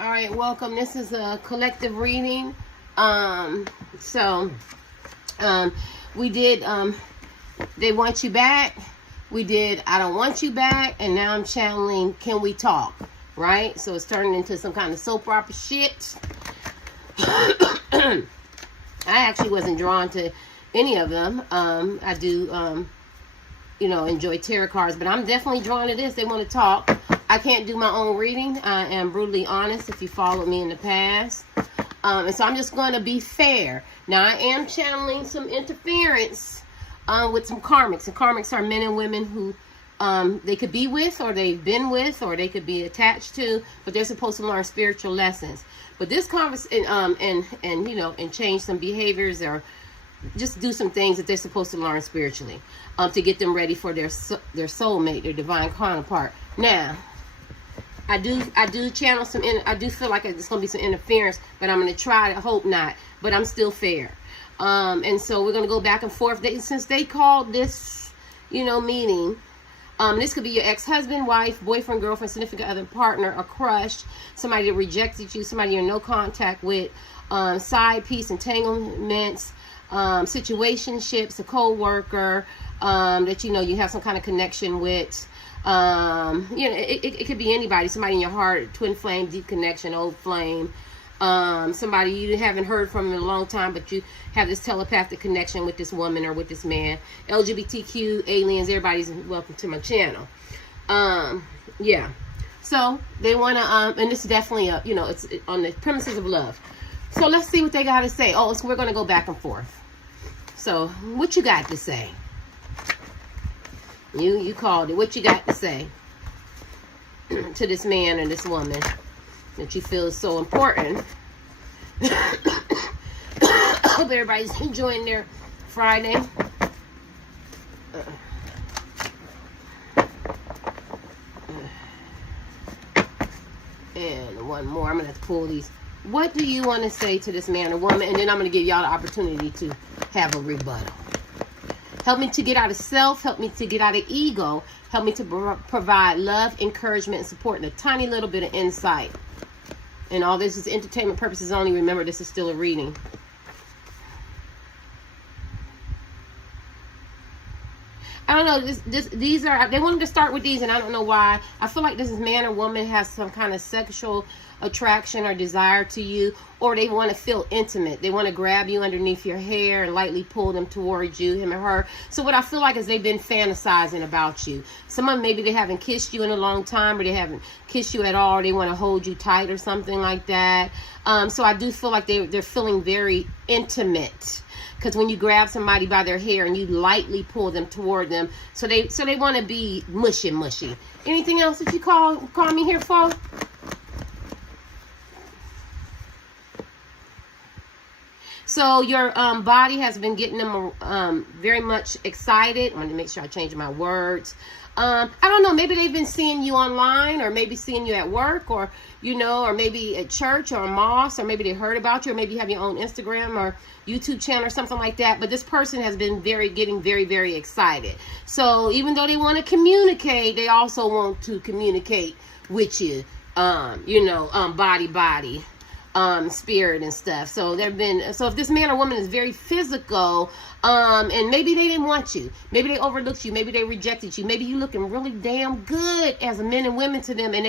All right, welcome. This is a collective reading. We did They Want You Back. We did I Don't Want You Back, and now I'm channeling Can We Talk, right? So it's turning into some kind of soap opera shit. I actually wasn't drawn to any of them. I do enjoy tarot cards, but I'm definitely drawn to this. They want to talk. I can't do my own reading. I am brutally honest if you followed me in the past. And so I'm just going to be fair. Now, I am channeling some interference with some karmics. And karmics are men and women who they could be with, or they've been with, or they could be attached to, but they're supposed to learn spiritual lessons. But this conversation, and change some behaviors, or just do some things that they're supposed to learn spiritually, to get them ready for their soulmate, their divine counterpart. Now, I do channel some. I do feel like it's gonna be some interference, but I'm gonna try to hope not. But I'm still fair, and so we're gonna go back and forth. Since they called this, meeting. This could be your ex-husband, wife, boyfriend, girlfriend, significant other, partner, a crush, somebody that rejected you, somebody you're in no contact with, side piece, entanglements, situationships, a co-worker that you have some kind of connection with. It could be anybody, somebody in your heart, twin flame, deep connection, old flame, somebody you haven't heard from in a long time, but you have this telepathic connection with this woman or with this man. LGBTQ, aliens, everybody's welcome to my channel. Yeah. So they want to, and this is definitely it's on the premises of love. So let's see what they got to say. So we're going to go back and forth. So what you got to say? You called it. What you got to say to this man or this woman that you feel is so important? Hope everybody's enjoying their Friday. And one more. I'm going to have to pull these. What do you want to say to this man or woman? And then I'm going to give y'all the opportunity to have a rebuttal. Help me to get out of self. Help me to get out of ego. Help me to provide love, encouragement, and support, and a tiny little bit of insight. And all this is entertainment purposes only. Remember, this is still a reading. I don't know. These are, they wanted to start with these, and I don't know why. I feel like this man or woman has some kind of sexual attraction or desire to you, or they want to feel intimate. They want to grab you underneath your hair and lightly pull them towards you, him or her. So what I feel like is they've been fantasizing about you. Some of them, maybe they haven't kissed you in a long time, or they haven't kissed you at all, or they want to hold you tight or something like that. So I do feel like they're feeling very intimate. Because when you grab somebody by their hair and you lightly pull them toward them, so they want to be mushy. Anything else that you call me here for? So your body has been getting them very much excited. I'm going to make sure I change my words. I don't know. Maybe they've been seeing you online, or maybe seeing you at work, or or maybe at church or a mosque, or maybe they heard about you, or maybe you have your own Instagram or YouTube channel or something like that. But this person has been getting very, very excited. So even though they want to communicate, they also want to communicate with you, body, spirit and stuff. So if this man or woman is very physical, and maybe they didn't want you, maybe they overlooked you, maybe they rejected you, maybe you looking really damn good as a men and women to them, and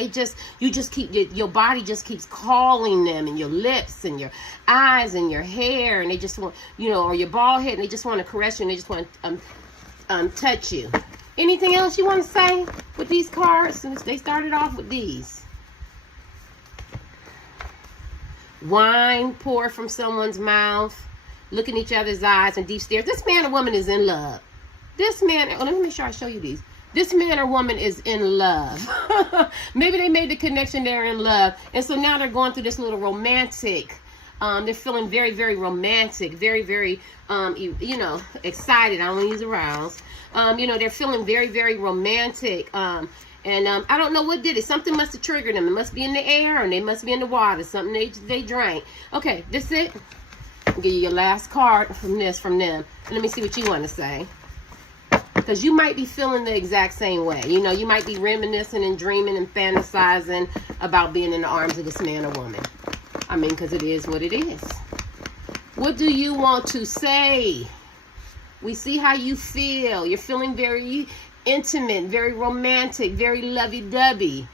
your body just keeps calling them, and your lips and your eyes and your hair, and they just want, or your bald head, and they just want to caress you, and they just want to touch you. Anything else you want to say with these cards, since they started off with these? Wine poured from someone's mouth, look in each other's eyes, and deep stares. This man or woman is in love. This man, let me make sure I show you these. This man or woman is in love. Maybe they made the connection, they're in love. And so now they're going through this little romantic, they're feeling very, very romantic, very, very, excited. I don't want to use aroused. They're feeling very, very romantic. And I don't know what did it. Something must have triggered them. It must be in the air, and they must be in the water. Something they drank. Okay, this is it. I'll give you your last card from them. And let me see what you want to say. Because you might be feeling the exact same way. You know, you might be reminiscing and dreaming and fantasizing about being in the arms of this man or woman. I mean, because it is what it is. What do you want to say? We see how you feel. You're feeling very intimate, very romantic, very lovey-dovey.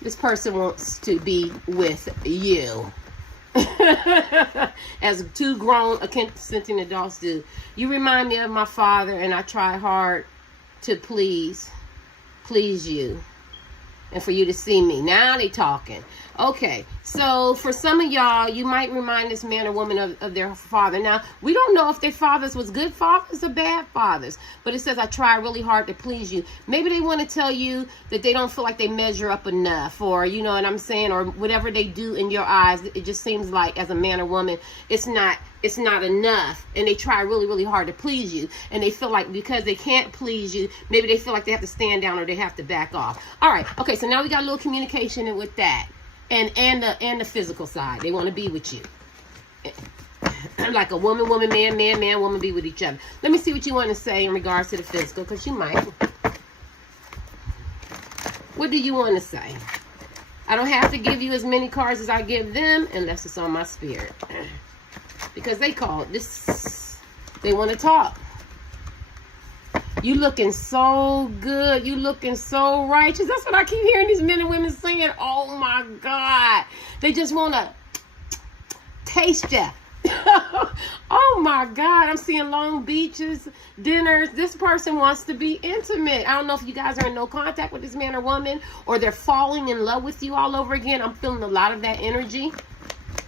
This person wants to be with you. As two grown consenting adults do. You remind me of my father, and I try hard to please you and for you to see me. Now they talking. Okay, so for some of y'all, you might remind this man or woman of their father. Now, we don't know if their fathers was good fathers or bad fathers, but it says, I try really hard to please you. Maybe they want to tell you that they don't feel like they measure up enough, or, you know what I'm saying, or whatever they do in your eyes, it just seems like as a man or woman, it's not enough, and they try really, really hard to please you, and they feel like because they can't please you, maybe they feel like they have to stand down or they have to back off. All right, okay, so now we got a little communication with that. And the physical side. They want to be with you. Like a woman, man, woman be with each other. Let me see what you want to say in regards to the physical, because you might. What do you want to say? I don't have to give you as many cards as I give them unless it's on my spirit. Because they call this, they want to talk. You looking so good. You looking so righteous. That's what I keep hearing these men and women saying. Oh my God. They just want to taste ya. Oh my God. I'm seeing long beaches, dinners. This person wants to be intimate. I don't know if you guys are in no contact with this man or woman, or they're falling in love with you all over again. I'm feeling a lot of that energy.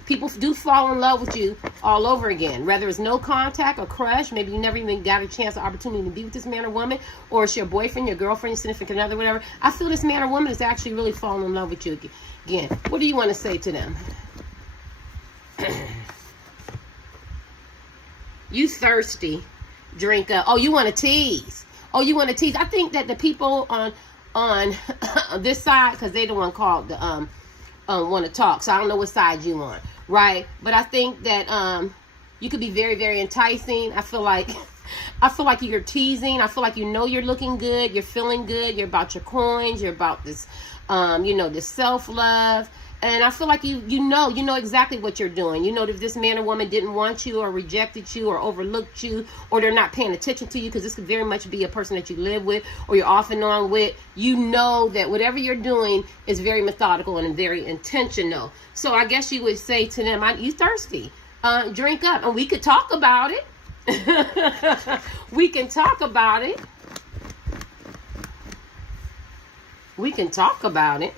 People do fall in love with you all over again. Whether it's no contact or crush, maybe you never even got a chance or opportunity to be with this man or woman, or it's your boyfriend, your girlfriend, your significant other, whatever. I feel this man or woman is actually really falling in love with you again. What do you want to say to them? You thirsty. Drink up. Oh, you want to tease. I think that the people on this side, because they the one called the want to talk, so I don't know what side you on, right? But I think that you could be very, very enticing. I feel like you're teasing. I feel like you know you're looking good, you're feeling good, you're about your coins, you're about this this self-love. And I feel like you know exactly what you're doing. You know, if this man or woman didn't want you or rejected you or overlooked you, or they're not paying attention to you, because this could very much be a person that you live with or you're off and on with, you know that whatever you're doing is very methodical and very intentional. So I guess you would say to them, you thirsty? Drink up. And we could talk about it. We can talk about it. We can talk about it.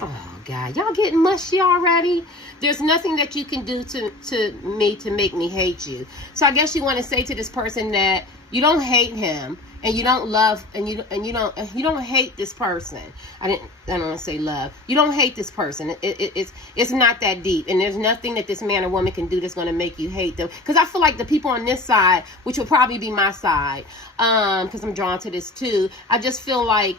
Oh, God. Y'all getting mushy already? There's nothing that you can do to me to make me hate you. So I guess you want to say to this person that you don't hate him, and you don't love, and you don't hate this person. I don't want to say love. You don't hate this person. It's not that deep, and there's nothing that this man or woman can do that's going to make you hate them. Because I feel like the people on this side, which will probably be my side, because I'm drawn to this too. I just feel like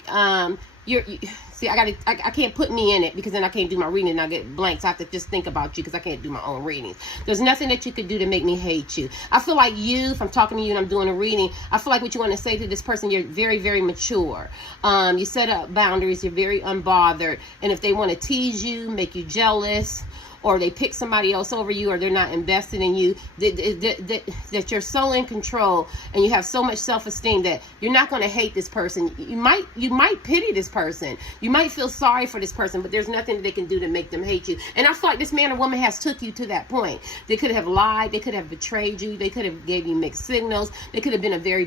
see, I can't put me in it, because then I can't do my reading and I get blanks. I have to just think about you, because I can't do my own readings. There's nothing that you could do to make me hate you. I feel like if I'm talking to you and I'm doing a reading, I feel like what you want to say to this person, you're very, very mature. You set up boundaries. You're very unbothered. And if they want to tease you, make you jealous, or they pick somebody else over you, or they're not invested in you, that you're so in control and you have so much self-esteem that you're not going to hate this person. You might pity this person. You might feel sorry for this person, but there's nothing that they can do to make them hate you. And I feel like this man or woman has took you to that point. They could have lied. They could have betrayed you. They could have gave you mixed signals. They could have been a very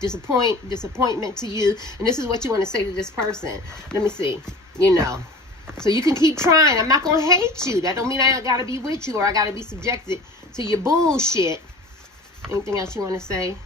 disappointment to you. And this is what you want to say to this person. Let me see. So you can keep trying. I'm not going to hate you. That don't mean I got to be with you, or I got to be subjected to your bullshit. Anything else you want to say?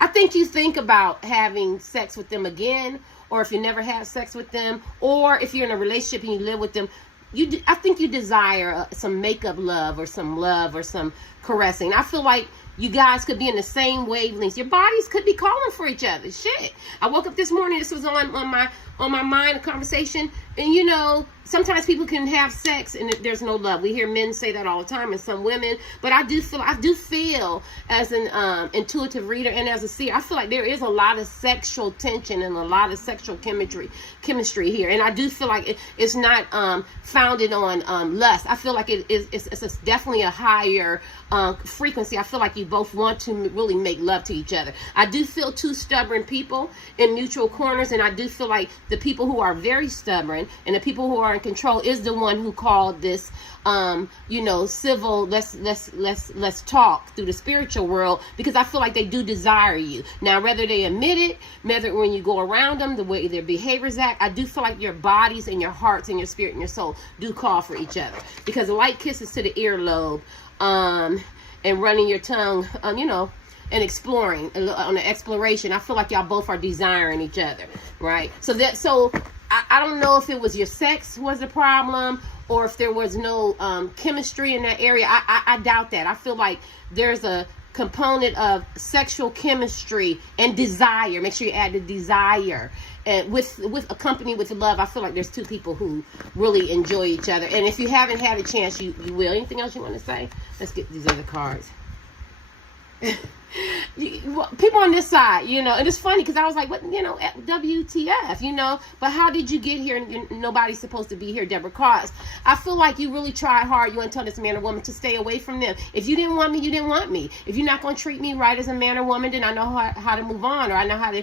I think you think about having sex with them again, or if you never had sex with them, or if you're in a relationship and you live with them, I think you desire some makeup love or some caressing. I feel like you guys could be in the same wavelengths. Your bodies could be calling for each other. Shit. I woke up this morning. This was on my mind, a conversation. And you know, sometimes people can have sex and there's no love. We hear men say that all the time, and some women. But I do feel as an intuitive reader and as a seer, I feel like there is a lot of sexual tension and a lot of sexual chemistry here. And I do feel like it's not founded on lust. I feel like it's definitely a higher frequency. I feel like you both want to really make love to each other. I do feel two stubborn people in mutual corners, and I do feel like the people who are very stubborn and the people who are in control is the one who called this you know, civil, let's talk through the spiritual world, because I feel like they do desire you. Now, whether they admit it, whether when you go around them, the way their behaviors act, I do feel like your bodies and your hearts and your spirit and your soul do call for each other, because light kisses to the earlobe, and running your tongue, you know, and exploring on the exploration. I feel like y'all both are desiring each other, right? So I don't know if it was your sex was the problem, or if there was no chemistry in that area. I doubt that. I feel like there's a component of sexual chemistry and desire. Make sure you add the desire, and with accompanied with love. I feel like there's two people who really enjoy each other. And if you haven't had a chance, you will. Anything else you want to say? Let's get these other cards. People on this side, you know, and it's funny because I was like, what, you know, WTF, you know, but how did you get here? And nobody's supposed to be here, Deborah Cross. I feel like you really tried hard. You want to tell this man or woman to stay away from them. If you didn't want me, you didn't want me. If you're not going to treat me right as a man or woman, then I know how to move on, or I know how to,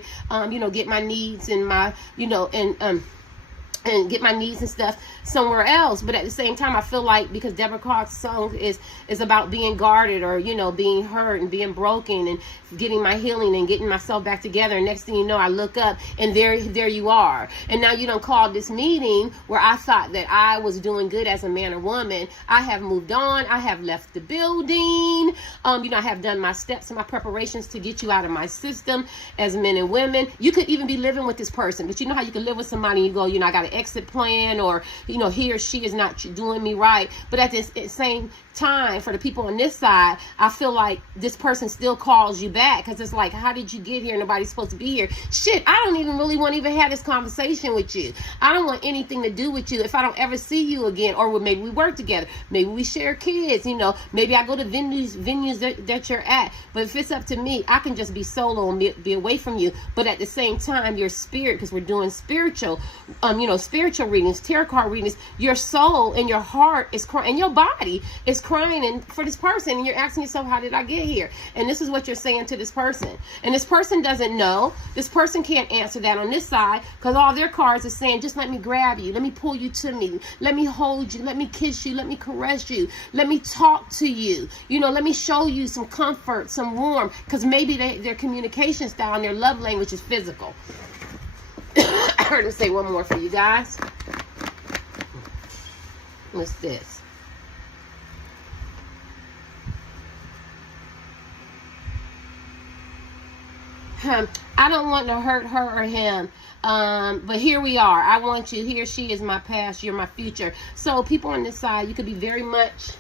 you know, get my needs and my, you know, and get my needs and stuff somewhere else. But at the same time, I feel like because Deborah Clark's song is about being guarded, or, you know, being hurt and being broken and getting my healing and getting myself back together. And next thing you know, I look up and there you are. And now you don't call this meeting where I thought that I was doing good as a man or woman. I have moved on. I have left the building. You know, I have done my steps and my preparations to get you out of my system as men and women. You could even be living with this person, but you know how you can live with somebody and you go, you know, I got an exit plan, or, you know, he or she is not doing me right. But at this same time, for the people on this side, I feel like this person still calls you back, because it's like, how did you get here? Nobody's supposed to be here. Shit, I don't even really want to even have this conversation with you. I don't want anything to do with you if I don't ever see you again. Or maybe we work together, maybe we share kids, you know, maybe I go to venues that you're at. But if it's up to me, I can just be solo and be away from you. But at the same time, your spirit, because we're doing spiritual, you know, spiritual readings, tarot card readings, your soul and your heart is crying, and your body is crying for this person, and you're asking yourself, how did I get here? And this is what you're saying to this person, and this person doesn't know. This person can't answer that on this side, because all their cards are saying, just let me grab you, let me pull you to me, let me hold you, let me kiss you, let me caress you, let me talk to you, you know, let me show you some comfort, some warmth, because maybe their communication style and their love language is physical. I heard him say one more for you guys. What's this? I don't want to hurt her or him. But here we are. I want you. He or she is my past. You're my future. So people on this side, you could be very much...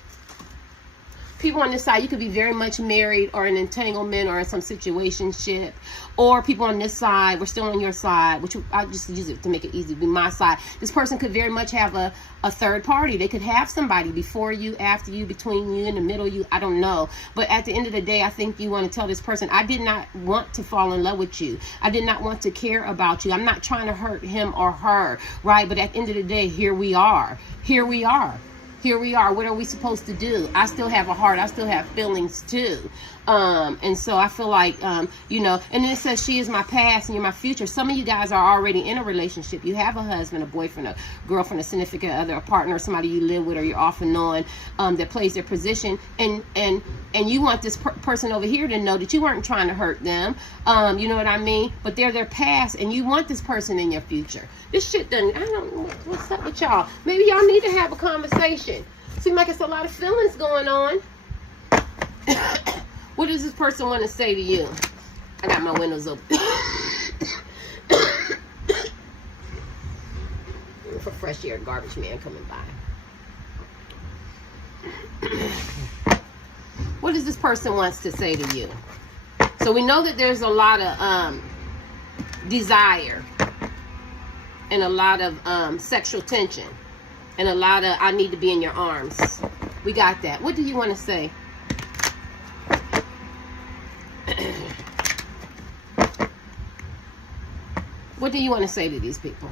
People on this side, you could be very much married or in entanglement or in some situationship. Or people on this side, we're still on your side, which I just use it to make it easy to be my side. This person could very much have a third party. They could have somebody before you, after you, between you, in the middle of you. I don't know. But at the end of the day, I think you want to tell this person, I did not want to fall in love with you. I did not want to care about you. I'm not trying to hurt him or her, right? But at the end of the day, here we are. Here we are. Here we are. What are we supposed to do? I still have a heart. I still have feelings too. And so I feel like, you know, and then it says she is my past and you're my future. Some of you guys are already in a relationship. You have a husband, a boyfriend, a girlfriend, a significant other, a partner, somebody you live with or you're off and on, that plays their position. And you want this person over here to know that you weren't trying to hurt them. You know what I mean? But they're their past and you want this person in your future. This shit doesn't, I don't know what's up with y'all. Maybe y'all need to have a conversation. Seems like it's a lot of feelings going on. What does this person want to say to you? I got my windows open. For fresh air, garbage man coming by. What does this person wants to say to you? So we know that there's a lot of desire and a lot of sexual tension and a lot of I need to be in your arms. We got that. What do you want to say? What do you want to say to these people?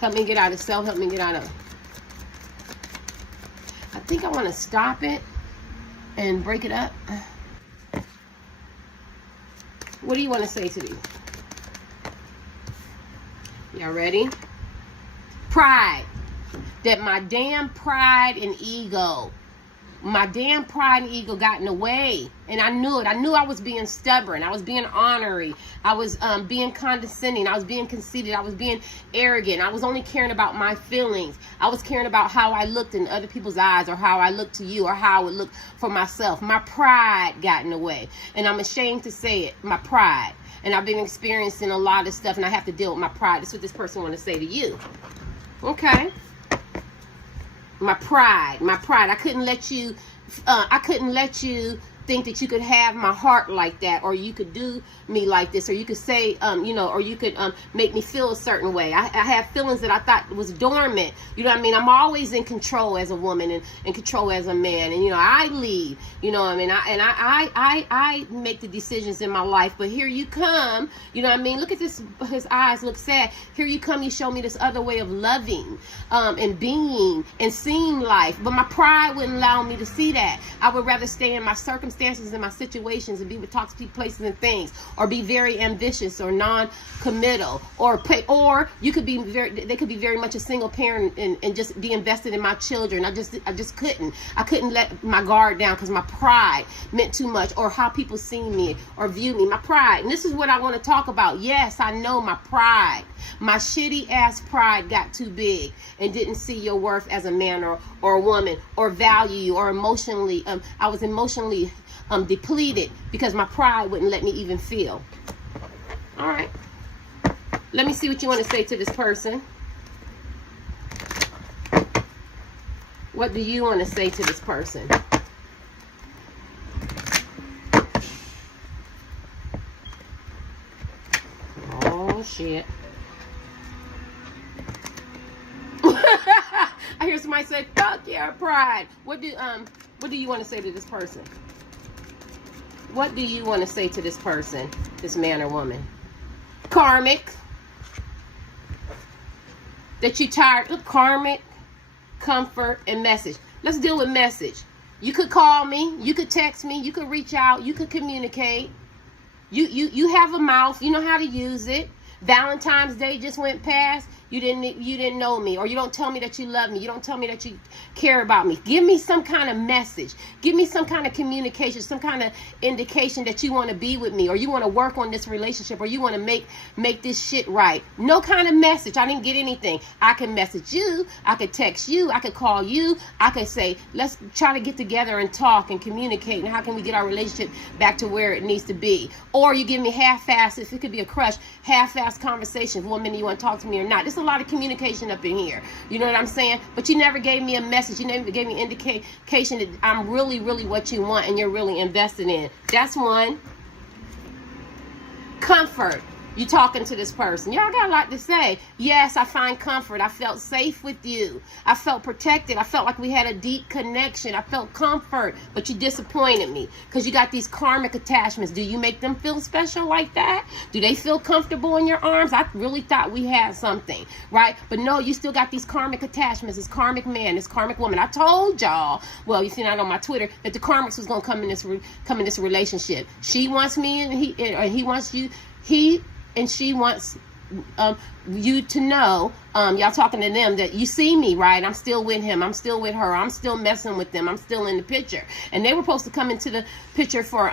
Help me get out of self. Help me get out of... I think I want to stop it and break it up. What do you want to say to these? Y'all ready? Pride. That my damn pride and ego, got in the way. And I knew it. I knew I was being stubborn. I was being ornery. I was being condescending. I was being conceited. I was being arrogant. I was only caring about my feelings. I was caring about how I looked in other people's eyes, or how I looked to you, or how I would look for myself. My pride got in the way. And I'm ashamed to say it. My pride. And I've been experiencing a lot of stuff, and I have to deal with my pride. That's what this person want to say to you. Okay. My pride. I couldn't let you think that you could have my heart like that, or you could do me like this, or you could say, or you could make me feel a certain way. I have feelings that I thought was dormant. You know what I mean? I'm always in control as a woman and in control as a man. And, I lead, I mean? I make the decisions in my life. But here you come, you know what I mean? Look at this, his eyes look sad. Here you come, you show me this other way of loving and being and seeing life. But my pride wouldn't allow me to see that. I would rather stay in my circumstances and my situations and be with toxic places and things, or be very ambitious or non-committal, or you could be they could be very much a single parent and just be invested in my children. I just couldn't let my guard down because my pride meant too much, or how people see me or view me. My pride. And this is what I want to talk about. Yes, I know my pride. My shitty ass pride got too big and didn't see your worth as a man or a woman, or value you, or emotionally. I was emotionally depleted because my pride wouldn't let me even feel. All right. Let me see what you want to say to this person. What do you want to say to this person? Oh, shit. I hear somebody say, fuck your pride. What do you want to say to this person? What do you want to say to this person, this man or woman? Karmic. That you tired of karmic, comfort, and message. Let's deal with message. You could call me, you could text me, you could reach out, you could communicate. You have a mouth, you know how to use it. Valentine's Day just went past. You didn't know me, or you don't tell me that you love me. You don't tell me that you care about me. Give me some kind of message. Give me some kind of communication, some kind of indication that you want to be with me, or you want to work on this relationship, or you want to make this shit right. No kind of message. I didn't get anything. I can message you. I could text you. I could call you. I could say, let's try to get together and talk and communicate, and how can we get our relationship back to where it needs to be? Or you give me half-assed, if it could be a crush, half-assed conversation. One minute you want to talk to me or not. There's a lot of communication up in here. You know what I'm saying? But you never gave me a message. You never gave me indication that I'm really, really what you want and you're really invested in. That's one. Comfort. You talking to this person. Y'all got a lot to say. Yes, I find comfort. I felt safe with you. I felt protected. I felt like we had a deep connection. I felt comfort. But you disappointed me because you got these karmic attachments. Do you make them feel special like that? Do they feel comfortable in your arms? I really thought we had something, right? But no, you still got these karmic attachments. This karmic man, this karmic woman. I told y'all, well, you see that on my Twitter, that the karmics was going to come in this relationship. She wants me and he wants you. He and she wants you to know, y'all talking to them, that you see me, right? I'm still with him. I'm still with her. I'm still messing with them. I'm still in the picture. And they were supposed to come into the picture for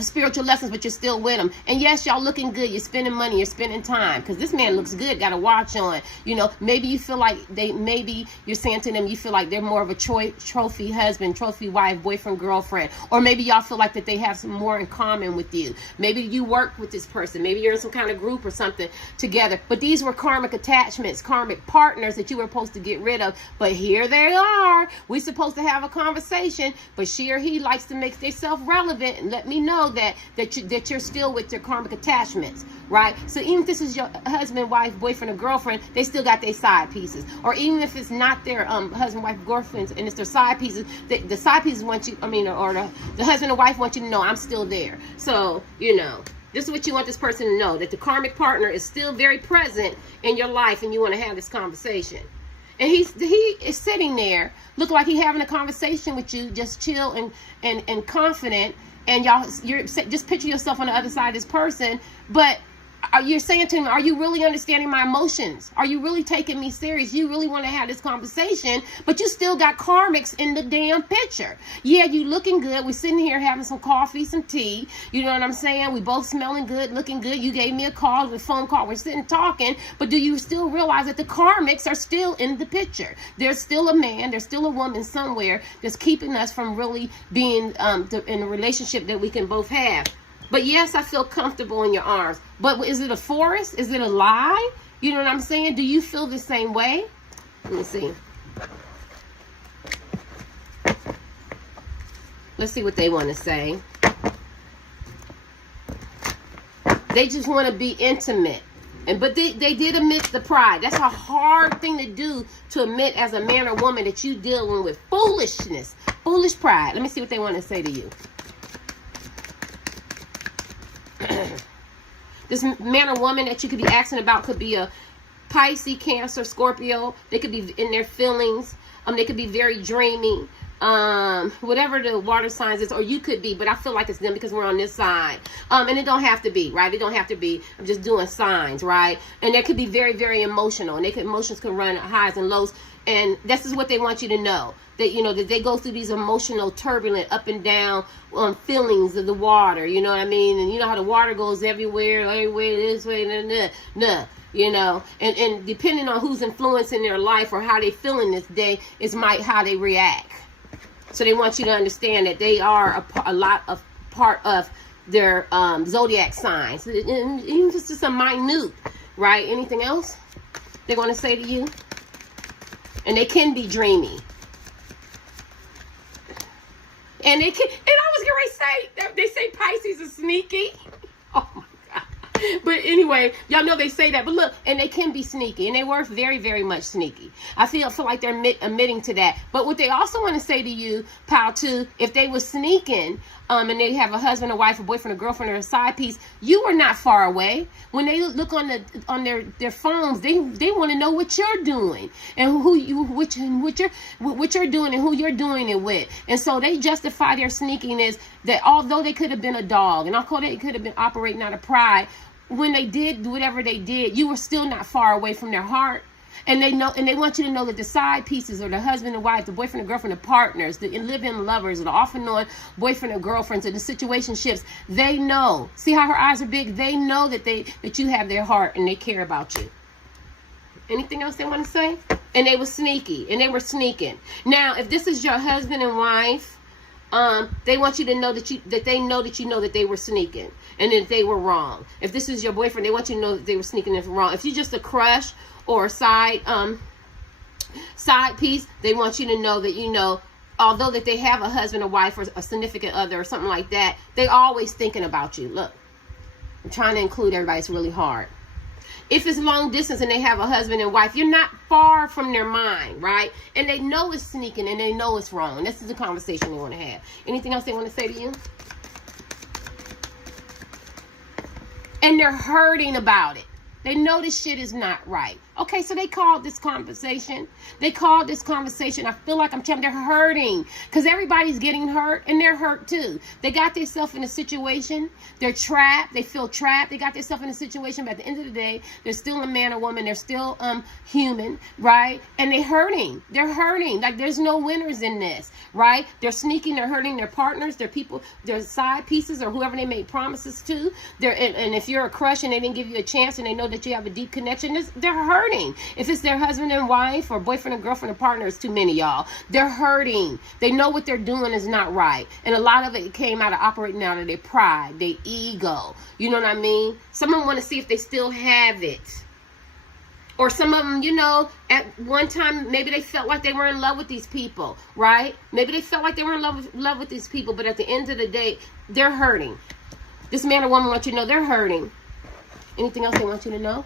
spiritual lessons, but you're still with them. And yes, y'all looking good. You're spending money. You're spending time. Because this man looks good. Got a watch on. You know, maybe you feel like maybe you're saying to them, you feel like they're more of a trophy husband, trophy wife, boyfriend, girlfriend. Or maybe y'all feel like that they have some more in common with you. Maybe you work with this person. Maybe you're in some kind of group or something together. But these were karmic attachments, karmic partners that you were supposed to get rid of. But here they are. We're supposed to have a conversation. But she or he likes to make themselves relevant and let me know that you're still with your karmic attachments, right? So even if this is your husband, wife, boyfriend, or girlfriend, they still got their side pieces. Or even if it's not their husband, wife, girlfriends, and it's their side pieces, the side pieces want you, or the husband or wife want you to know, I'm still there. So, you know, this is what you want this person to know, that the karmic partner is still very present in your life, and you want to have this conversation. And he is sitting there, look like he having a conversation with you, just chill and confident. And you're just picture yourself on the other side of this person, but you're saying to him, are you really understanding my emotions? Are you really taking me serious? You really want to have this conversation, but you still got karmics in the damn picture. Yeah, you looking good. We're sitting here having some coffee, some tea. You know what I'm saying? We both smelling good, looking good. You gave me a call, a phone call. We're sitting talking, but do you still realize that the karmics are still in the picture? There's still a man, there's still a woman somewhere that's keeping us from really being in a relationship that we can both have. But yes, I feel comfortable in your arms. But is it a force? Is it a lie? You know what I'm saying? Do you feel the same way? Let me see. Let's see what they want to say. They just want to be intimate. But they did admit the pride. That's a hard thing to do, to admit as a man or woman that you dealing with foolishness. Foolish pride. Let me see what they want to say to you. This man or woman that you could be asking about could be a Pisces, Cancer, Scorpio. They could be in their feelings. They could be very dreamy. Whatever the water signs is, or you could be, but I feel like it's them because we're on this side. And it don't have to be, right? It don't have to be. I'm just doing signs, right? And they could be very, very emotional. And emotions can run highs and lows. And this is what they want you to know. That, you know, that they go through these emotional, turbulent, up and down feelings of the water. You know what I mean? And you know how the water goes everywhere this way, you know. And depending on who's influencing their life or how they feeling this day is how they react. So they want you to understand that they are a part of their zodiac signs. Even if it's just a minute, right? Anything else they want to say to you? And they can be dreamy. And I was going to say, they say Pisces is sneaky. Oh my God. But anyway, y'all know they say that. But look, and they can be sneaky. And they were very, very much sneaky. I feel like they're admitting to that. But what they also want to say to you, pal, too, if they were sneaking, and they have a husband, a wife, a boyfriend, a girlfriend, or a side piece, you were not far away. When they look on their phones, they want to know what you're doing and what you're doing and who you're doing it with. And so they justify their sneakiness that although they could have been a dog and although they could have been operating out of pride, when they did whatever they did, you were still not far away from their heart. And they know, and they want you to know that the side pieces, or the husband and wife, the boyfriend and girlfriend, the partners, the live-in lovers, or the off-and-on boyfriend and girlfriends, and the situationships, they know. See how her eyes are big? They know that you have their heart and they care about you. Anything else they want to say? And they were sneaky, and they were sneaking. Now, if this is your husband and wife, they want you to know that they know that they were sneaking and that they were wrong. If this is your boyfriend, they want you to know that they were sneaking and wrong. If you're just a crush or a side piece, they want you to know that, you know, although that they have a husband or wife or a significant other or something like that, they always thinking about you. Look, I'm trying to include everybody. It's really hard. If it's long distance and they have a husband and wife, you're not far from their mind, right? And they know it's sneaking and they know it's wrong. And this is the conversation they want to have. Anything else they want to say to you? And they're hurting about it. They know this shit is not right. Okay, so they called this conversation. They called this conversation. I feel like I'm telling them they're hurting because everybody's getting hurt and they're hurt too. They got themselves in a situation. They're trapped. They feel trapped. They got themselves in a situation, but at the end of the day, they're still a man or woman. They're still human, right? And they're hurting. They're hurting. Like there's no winners in this, right? They're sneaking. They're hurting their partners, their people, their side pieces, or whoever they made promises to. And if you're a crush and they didn't give you a chance and they know that you have a deep connection, they're hurting. If it's their husband and wife or boyfriend and girlfriend or partner, it's too many, y'all. They're hurting. They know what they're doing is not right. And a lot of it came out of operating out of their pride, their ego. You know what I mean? Some of them want to see if they still have it. Or some of them, you know, at one time, maybe they felt like they were in love with these people, right? Maybe they felt like they were in love with these people, but at the end of the day, they're hurting. This man or woman wants you to know they're hurting. Anything else they want you to know?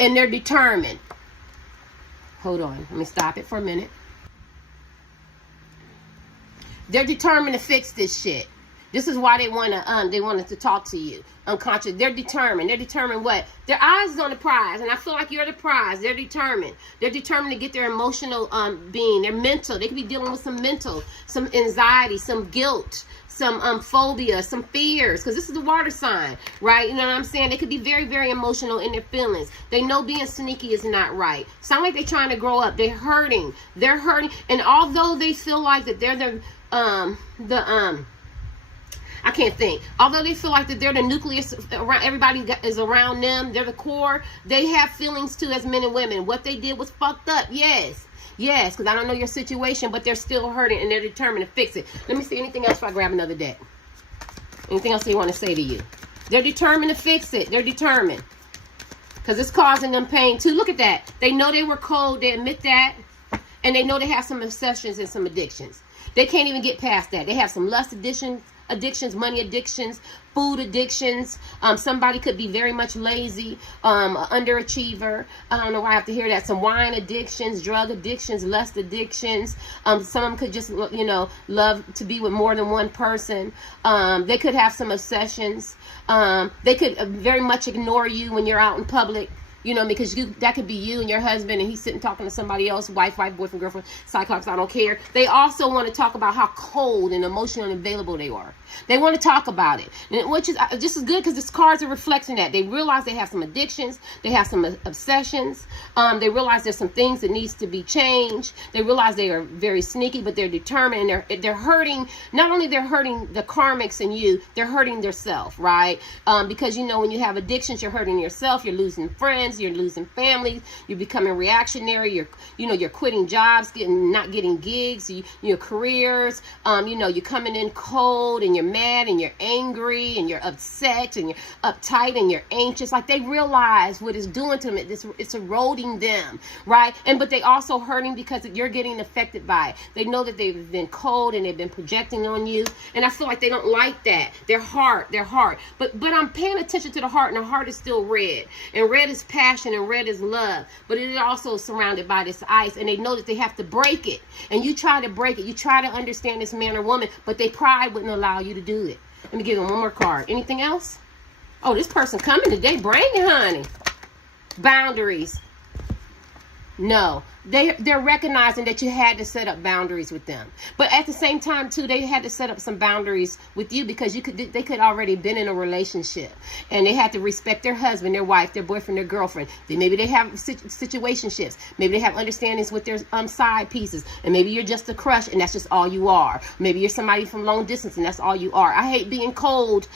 And they're determined. Hold on. Let me stop it for a minute. They're determined to fix this shit. This is why they wanted to talk to you. Unconscious. They're determined. They're determined what? Their eyes is on the prize. And I feel like you're the prize. They're determined. They're determined to get their emotional being. Their mental. They could be dealing with some mental, some anxiety, some guilt, some phobia, some fears, because this is the water sign, right? You know what I'm saying? They could be very, very emotional in their feelings. They know being sneaky is not right. Sound like they're trying to grow up. They're hurting. They're hurting. And although they feel like that they're I can't think. Although they feel like that they're the nucleus around, everybody is around them, they're the core, they have feelings too as men and women. What they did was fucked up, yes. Yes, because I don't know your situation, but they're still hurting and they're determined to fix it. Let me see anything else if I grab another deck. Anything else they want to say to you? They're determined to fix it. They're determined. Because it's causing them pain too. Look at that. They know they were cold. They admit that. And they know they have some obsessions and some addictions. They can't even get past that. They have some lust addictions, money addictions, food addictions. Somebody could be very much lazy, underachiever. I don't know why I have to hear that. Some wine addictions, drug addictions, lust addictions. Some of them could just, you know, love to be with more than one person. They could have some obsessions. They could very much ignore you when you're out in public. You know, because that could be you and your husband, and he's sitting talking to somebody else, wife, boyfriend, girlfriend, Cyclops, I don't care. They also want to talk about how cold and emotional and available they are. They want to talk about it, which is just as good because this cards are reflecting that. They realize they have some addictions. They have some obsessions. They realize there's some things that needs to be changed. They realize they are very sneaky, but they're determined. And they're hurting. Not only they're hurting the karmics in you, they're hurting themselves, right? Because, you know, when you have addictions, you're hurting yourself. You're losing friends. You're losing families. You're becoming reactionary. You're quitting jobs, not getting gigs. Your careers. You're coming in cold and you're mad and you're angry and you're upset and you're uptight and you're anxious. Like they realize what it's doing to them. It's eroding them, right? But they also hurting because you're getting affected by it. They know that they've been cold and they've been projecting on you. And I feel like they don't like that. Their heart. But I'm paying attention to the heart, and the heart is still red. And red is passion and red is love. But it is also surrounded by this ice. And they know that they have to break it. And you try to break it. You try to understand this man or woman, but their pride wouldn't allow you to do it. Let me give them one more card. Anything else? Oh, this person coming today. Bring it, honey. Boundaries. No. They're recognizing that you had to set up boundaries with them. But at the same time, too, they had to set up some boundaries with you because they could already been in a relationship. And they had to respect their husband, their wife, their boyfriend, their girlfriend. Maybe they have situationships. Maybe they have understandings with their side pieces. And maybe you're just a crush and that's just all you are. Maybe you're somebody from long distance and that's all you are. I hate being cold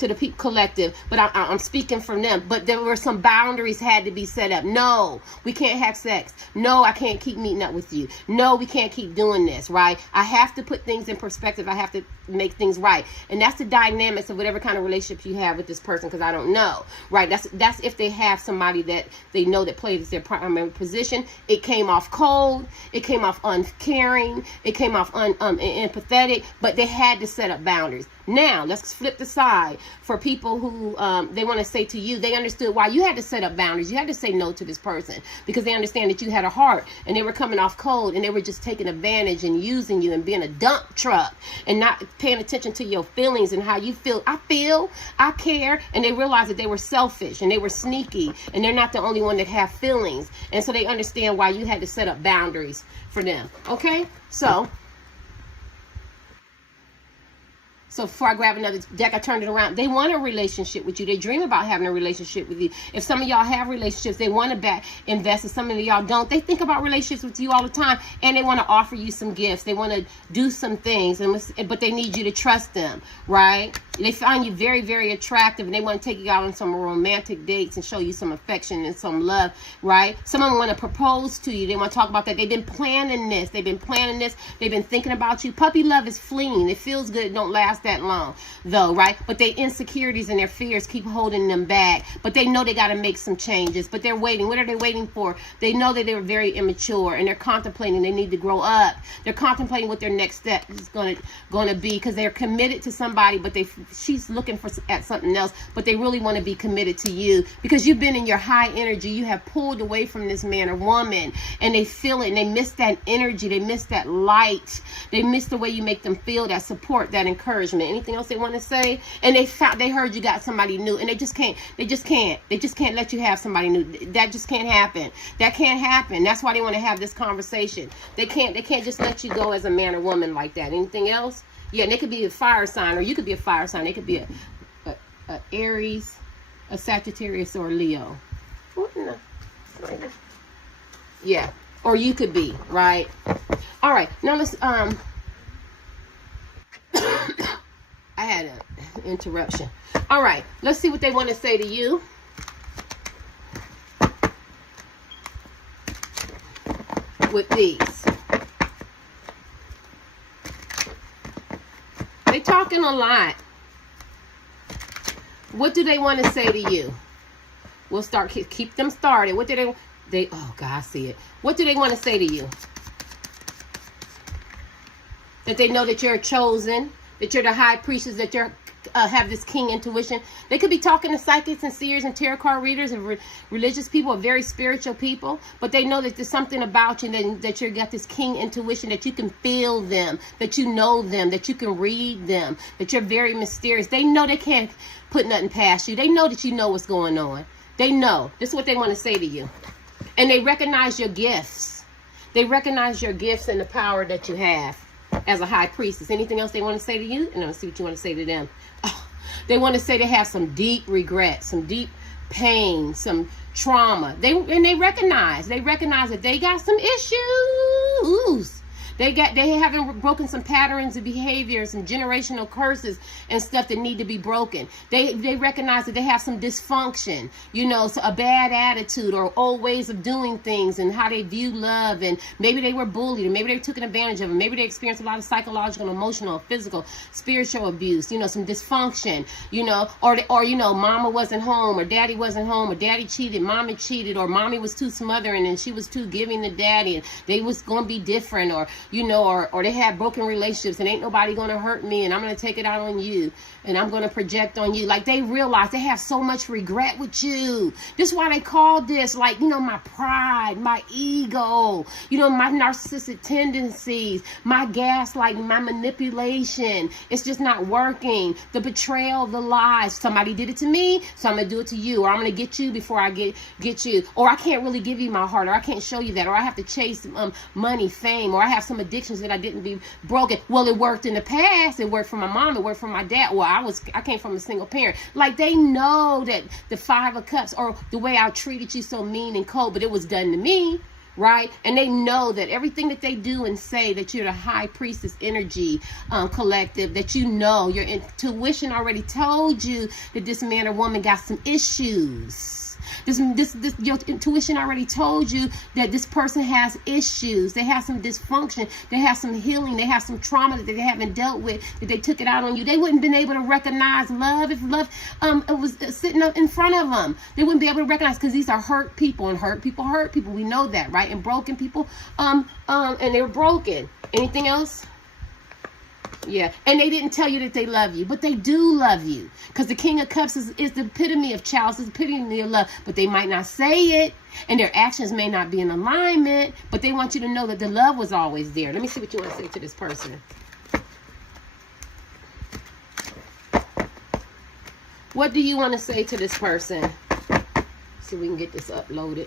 to the Peep Collective, but I'm speaking from them. But there were some boundaries had to be set up. No, we can't have sex. No, I can't keep meeting up with you. No, we can't keep doing this, right? I have to put things in perspective. I have to make things right. And that's the dynamics of whatever kind of relationship you have with this person, because I don't know, right? That's if they have somebody that they know that plays their primary position. It came off cold. It came off uncaring. It came off empathetic, but they had to set up boundaries. Now, let's flip the aside for people who they want to say to you, they understood why you had to set up boundaries. You had to say no to this person because they understand that you had a heart and they were coming off cold and they were just taking advantage and using you and being a dump truck and not paying attention to your feelings and how you feel. I care. And they realized that they were selfish and they were sneaky and they're not the only one that have feelings. And so they understand why you had to set up boundaries for them. Okay? So before I grab another deck, I turned it around. They want a relationship with you. They dream about having a relationship with you. If some of y'all have relationships, they want to invest. If some of y'all don't, they think about relationships with you all the time. And they want to offer you some gifts. They want to do some things. But they need you to trust them, right? They find you very, very attractive. And they want to take you out on some romantic dates and show you some affection and some love, right? Some of them want to propose to you. They want to talk about that. They've been planning this. They've been planning this. They've been thinking about you. Puppy love is fleeting. It feels good. It don't last that long though, right? But their insecurities and their fears keep holding them back. But they know they got to make some changes. But they're waiting. What are they waiting for? They know that they're very immature and they're contemplating they need to grow up. They're contemplating what their next step is going to be because they're committed to somebody, but she's looking at something else. But they really want to be committed to you because you've been in your high energy. You have pulled away from this man or woman, and they feel it and they miss that energy. They miss that light. They miss the way you make them feel, that support, that encouragement. Anything else they want to say? And they heard you got somebody new, and they just can't let you have somebody new. That just can't happen. That can't happen. That's why they want to have this conversation. They can't just let you go as a man or woman like that. Anything else? Yeah, and they could be a fire sign, or you could be a fire sign. They could be a Aries, a Sagittarius, or a Leo. What in the? Yeah, or you could be, right? All right, now let's I had an interruption. All right, let's see what they want to say to you. With these. They talking a lot. What do they want to say to you? We'll start, keep them started. What do they, oh God, I see it. What do they want to say to you? That they know that you're chosen, that you're the high priestess, that you're have this king intuition. They could be talking to psychics and seers and tarot card readers and religious people, or very spiritual people, but they know that there's something about you, that you got this king intuition, that you can feel them, that you know them, that you can read them, that you're very mysterious. They know they can't put nothing past you. They know that you know what's going on. They know. This is what they want to say to you. And they recognize your gifts. They recognize your gifts and the power that you have as a high priestess. Anything else they want to say to you? And I'll see what you want to say to them. Oh, they want to say they have some deep regret, some deep pain, some trauma. They recognize that they got some issues. They haven't broken some patterns of behavior, some generational curses and stuff that need to be broken. They recognize that they have some dysfunction, so a bad attitude or old ways of doing things and how they view love, and maybe they were bullied, or maybe they took advantage of it. Maybe they experienced a lot of psychological, emotional, physical, spiritual abuse, some dysfunction, or mama wasn't home, or daddy wasn't home, or daddy cheated, mommy cheated, or mommy was too smothering and she was too giving to daddy, and they was going to be different, or they had broken relationships and ain't nobody going to hurt me, and I'm going to take it out on you, and I'm going to project on you. Like, they realize they have so much regret with you. This is why they call this, my pride, my ego, my narcissistic tendencies, my gaslighting, my manipulation. It's just not working. The betrayal, the lies. Somebody did it to me, so I'm going to do it to you, or I'm going to get you before I get you, or I can't really give you my heart, or I can't show you that, or I have to chase money, fame, or I have some addictions that I didn't be broken. Well, it worked in the past. It worked for my mom. It worked for my dad. Well, I came from a single parent. Like, they know that the 5 of Cups, or the way I treated you so mean and cold, but it was done to me, right? And they know that everything that they do and say, that you're the high priestess energy collective, that your intuition already told you that this man or woman got some issues. Your intuition already told you that this person has issues. They have some dysfunction. They have some healing. They have some trauma that they haven't dealt with, that they took it out on you. They wouldn't been able to recognize love if love it was sitting up in front of them. They wouldn't be able to recognize, because these are hurt people, and hurt people hurt people. We know that, right? And broken people, and they were broken. Anything else? Yeah, and they didn't tell you that they love you, but they do love you. Because the King of Cups is the epitome of child, is the epitome of love, but they might not say it, and their actions may not be in alignment, but they want you to know that the love was always there. Let me see what you want to say to this person. What do you want to say to this person? So we can get this uploaded.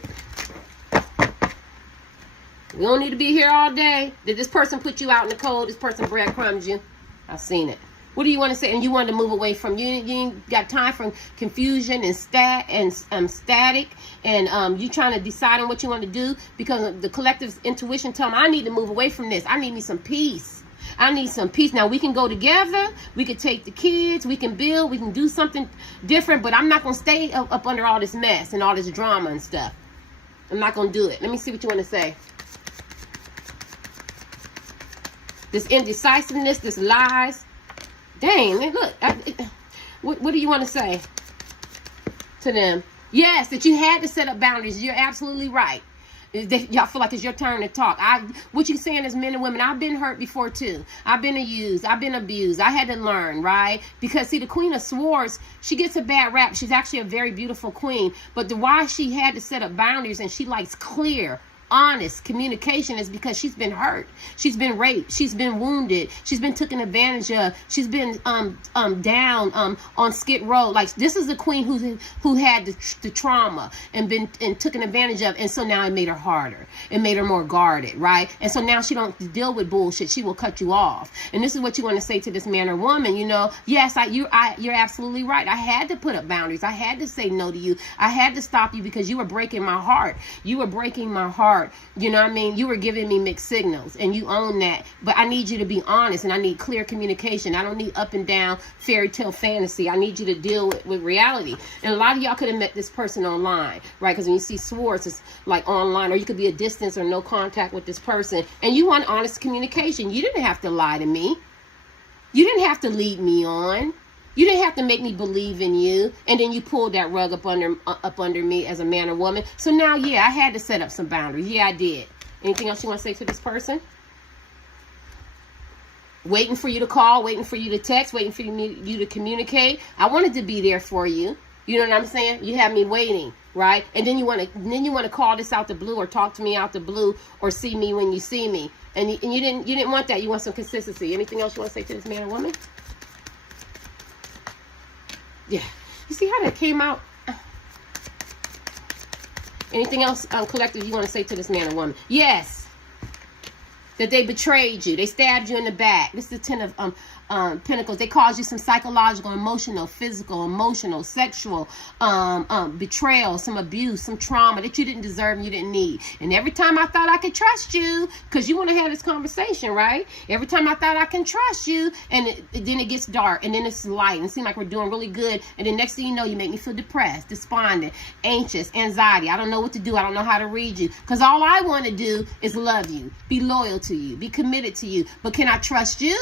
We don't need to be here all day. Did this person put you out in the cold? This person breadcrumbs you? I've seen it. What do you want to say? And you want to move away from, you ain't got time for confusion and static, and you trying to decide on what you want to do because the collective intuition tell them, I need to move away from this. I need me some peace. I need some peace. Now we can go together. We can take the kids. We can build. We can do something different. But I'm not going to stay up under all this mess and all this drama and stuff. I'm not going to do it. Let me see what you want to say. This indecisiveness, this lies. Dang, look. What do you want to say to them? Yes, that you had to set up boundaries. You're absolutely right. Y'all feel like it's your turn to talk. What you saying as men and women, I've been hurt before too. I've been used. I've been abused. I had to learn, right? Because see, the Queen of Swords, she gets a bad rap. She's actually a very beautiful queen. But why she had to set up boundaries and she likes clear, honest communication is because she's been hurt. She's been raped. She's been wounded. She's been taken advantage of. She's been down on Skid Row. Like, this is the queen who had the trauma and taken advantage of, and so now it made her harder. It made her more guarded, right? And so now she don't deal with bullshit. She will cut you off. And this is what you want to say to this man or woman. You know, yes, you're absolutely right. I had to put up boundaries. I had to say no to you. I had to stop you because you were breaking my heart. You were breaking my heart. You know what I mean? You were giving me mixed signals, and you own that. But I need you to be honest, and I need clear communication. I don't need up and down fairy tale fantasy. I need you to deal with reality. And a lot of y'all could have met this person online, right? Because when you see swords, it's like online, or you could be a distance or no contact with this person, and you want honest communication. You didn't have to lie to me. You didn't have to lead me on. You didn't have to make me believe in you, and then you pulled that rug up under me as a man or woman. So now, yeah, I had to set up some boundaries. Yeah, I did. Anything else you want to say to this person? Waiting for you to call, waiting for you to text, waiting for you to communicate. I wanted to be there for you. You know what I'm saying? You have me waiting, right? And then you want to call this out the blue, or talk to me out the blue, or see me when you see me. And you didn't want that. You want some consistency. Anything else you want to say to this man or woman? Yeah. You see how that came out? Anything else, collective, you want to say to this man or woman? Yes. That they betrayed you. They stabbed you in the back. This is the Ten of Pentacles. They caused you some psychological, emotional, physical, emotional, sexual betrayal, some abuse, some trauma that you didn't deserve and you didn't need. And every time I thought I could trust you, because you want to have this conversation, right? Every time I thought I can trust you, and then it gets dark, and then it's light, and it seems like we're doing really good, and then next thing you know, you make me feel depressed, despondent, anxious, anxiety. I don't know what to do. I don't know how to read you, because all I want to do is love you, be loyal to you, be committed to you. But can I trust you?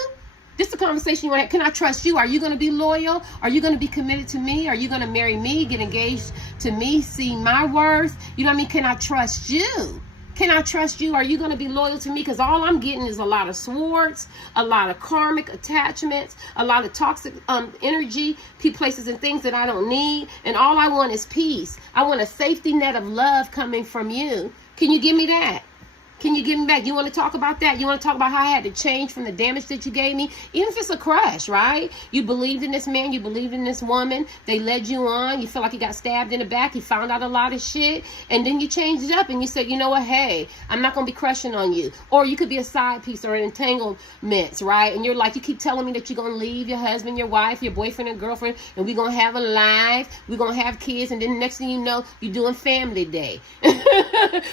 This is the conversation you want to have. Can I trust you? Are you going to be loyal? Are you going to be committed to me? Are you going to marry me, get engaged to me, see my worth? You know what I mean? Can I trust you? Can I trust you? Are you going to be loyal to me? Because all I'm getting is a lot of swords, a lot of karmic attachments, a lot of toxic energy, places and things that I don't need. And all I want is peace. I want a safety net of love coming from you. Can you give me that? Can you give me back? You want to talk about that? You want to talk about how I had to change from the damage that you gave me? Even if it's a crush, right? You believed in this man. You believed in this woman. They led you on. You feel like you got stabbed in the back. You found out a lot of shit. And then you changed it up and you said, you know what? Hey, I'm not going to be crushing on you. Or you could be a side piece or an entanglement, right? And you're like, you keep telling me that you're going to leave your husband, your wife, your boyfriend and girlfriend, and we're going to have a life. We're going to have kids. And then the next thing you know, you're doing family day.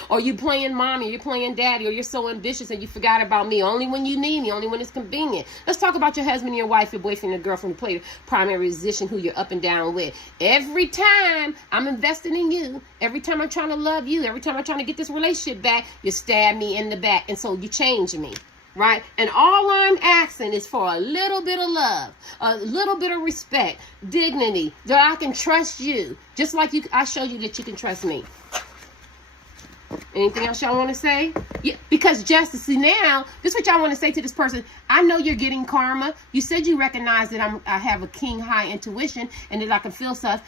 Or you're playing mommy. You're playing daddy, or you're so ambitious and you forgot about me only when you need me, only when it's convenient. Let's talk about your husband and your wife, your boyfriend and girlfriend, who play the primary position, who you're up and down with. Every time I'm investing in you, every time I'm trying to love you, every time I'm trying to get this relationship back, you stab me in the back, and so you change me, right? And all I'm asking is for a little bit of love, a little bit of respect, dignity, that I can trust you, just like I showed you that you can trust me. Anything else y'all want to say? Yeah, because justice. See, now, this is what y'all want to say to this person. I know you're getting karma. You said you recognize that I have a king high intuition and that I can feel stuff.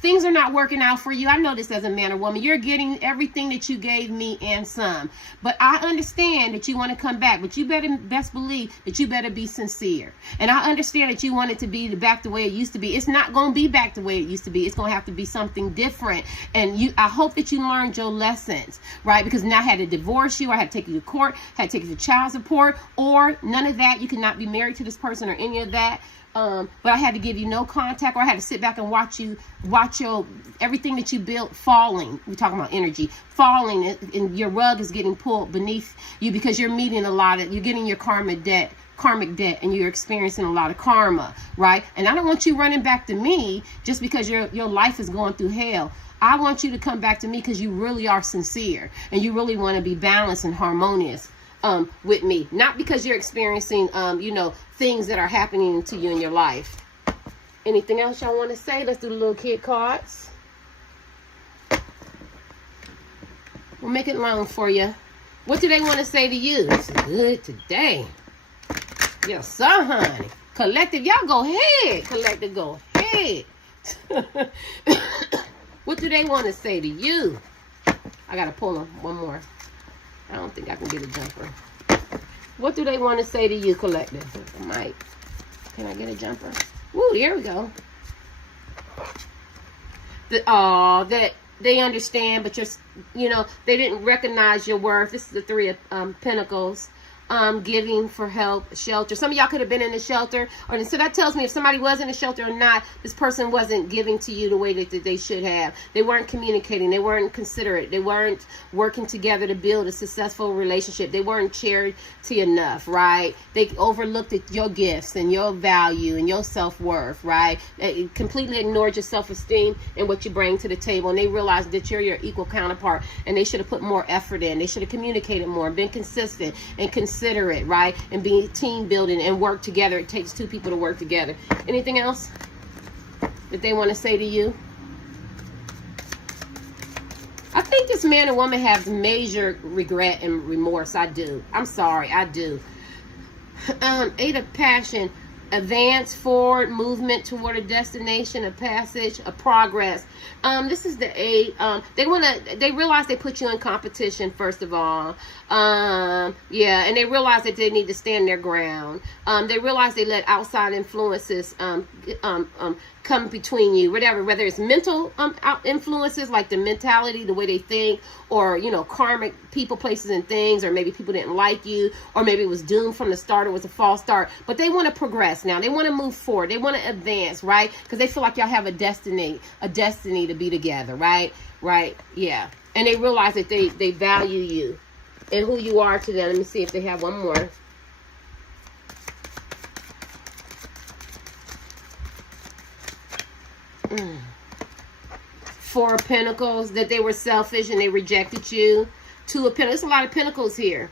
Things are not working out for you. I know this as a man or woman. You're getting everything that you gave me and some. But I understand that you want to come back. But you better best believe that you better be sincere. And I understand that you want it to be back the way it used to be. It's not going to be back the way it used to be. It's going to have to be something different. And I hope that you learned your lessons, right? Because now I had to divorce you. I had to take you to court. Had to take you to child support. Or none of that. You cannot be married to this person or any of that. But I had to give you no contact, or I had to sit back and watch your everything that you built falling. We're talking about energy falling, and your rug is getting pulled beneath you because you're meeting you're getting your karmic debt, and you're experiencing a lot of karma, right? And I don't want you running back to me just because your life is going through hell. I want you to come back to me because you really are sincere and you really want to be balanced and harmonious with me, not because you're experiencing things that are happening to you in your life. Anything else y'all want to say? Let's do the little kid cards. We'll make it long for you. What do they want to say to you? It's good today. Yes, sir, honey. Collective, y'all go ahead. Collective, go ahead. What do they want to say to you? I gotta pull them one more. I don't think I can get a jumper. What do they want to say to you, collective? I might. Can I get a jumper? Woo, there we go. That they understand, but they didn't recognize your worth. This is the Three of Pentacles. Giving for help, shelter. Some of y'all could have been in the shelter, so that tells me if somebody was in the shelter or not, this person wasn't giving to you the way that they should have. They weren't communicating. They weren't considerate. They weren't working together to build a successful relationship. They weren't charity enough, right? They overlooked your gifts and your value and your self-worth, right? They completely ignored your self-esteem and what you bring to the table, and they realized that you're your equal counterpart, and they should have put more effort in. They should have communicated more, been consistent and considerate, right? And be team building and work together. It takes two people to work together. Anything else that they want to say to you? I think this man and woman have major regret and remorse. I do. I'm sorry. I do. Eight of Passion. Advance, forward, movement toward a destination, a passage, a progress. This is the eight. They realize they put you in competition, first of all. And they realize that they need to stand their ground. They realize they let outside influences come between you, whether it's mental influences like the mentality, the way they think, or karmic people, places, and things, or maybe people didn't like you, or maybe it was doomed from the start, it was a false start. But they want to progress now. They want to move forward. They want to advance, right? Because they feel like y'all have a destiny to be together, right? Yeah. And they realize that they value you and who you are to them. Let me see if they have one more. Four of Pentacles, that they were selfish and they rejected you. Two of Pentacles, there's a lot of Pentacles here.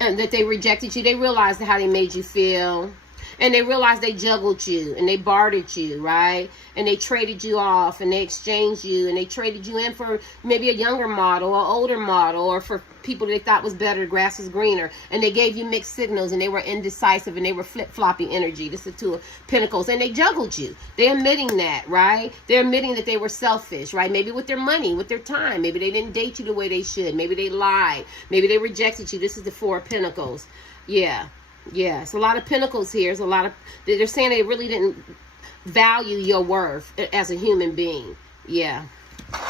And that they rejected you. They realized how they made you feel. And they realized they juggled you and they bartered you, right? And they traded you off and they exchanged you and they traded you in for maybe a younger model or older model, or for people they thought was better, grass was greener. And they gave you mixed signals and they were indecisive and they were flip-floppy energy. This is Two of Pentacles. And they juggled you. They're admitting that, right? They're admitting that they were selfish, right? Maybe with their money, with their time. Maybe they didn't date you the way they should. Maybe they lied. Maybe they rejected you. This is the Four of Pentacles. Yeah, it's a lot of Pentacles here. It's a lot of, they're saying they really didn't value your worth as a human being. Yeah.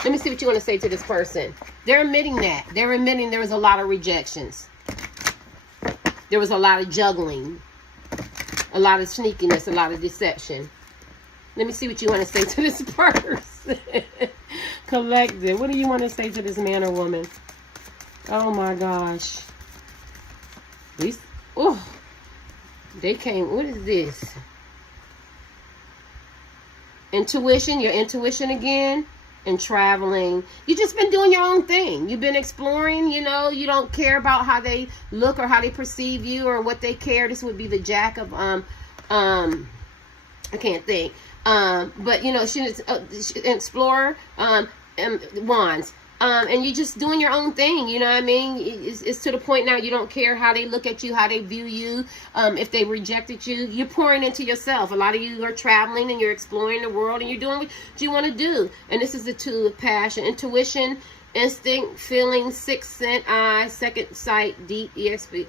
Let me see what you want to say to this person. They're admitting that. They're admitting there was a lot of rejections. There was a lot of juggling. A lot of sneakiness. A lot of deception. Let me see what you want to say to this person. Collective. What do you want to say to this man or woman? Oh my gosh. These, oh. They came, what is this? Intuition, your intuition again, and traveling. You've just been doing your own thing. You've been exploring, you don't care about how they look or how they perceive you or what they care. This would be the Jack of, I can't think. But, she's an explorer, wands. And you're just doing your own thing, you know what I mean? It's to the point now you don't care how they look at you, how they view you, if they rejected you. You're pouring into yourself. A lot of you are traveling and you're exploring the world and you're doing what you want to do. And this is the two of passion, intuition, instinct, feeling, sixth sense, eye, second sight, deep, ESP,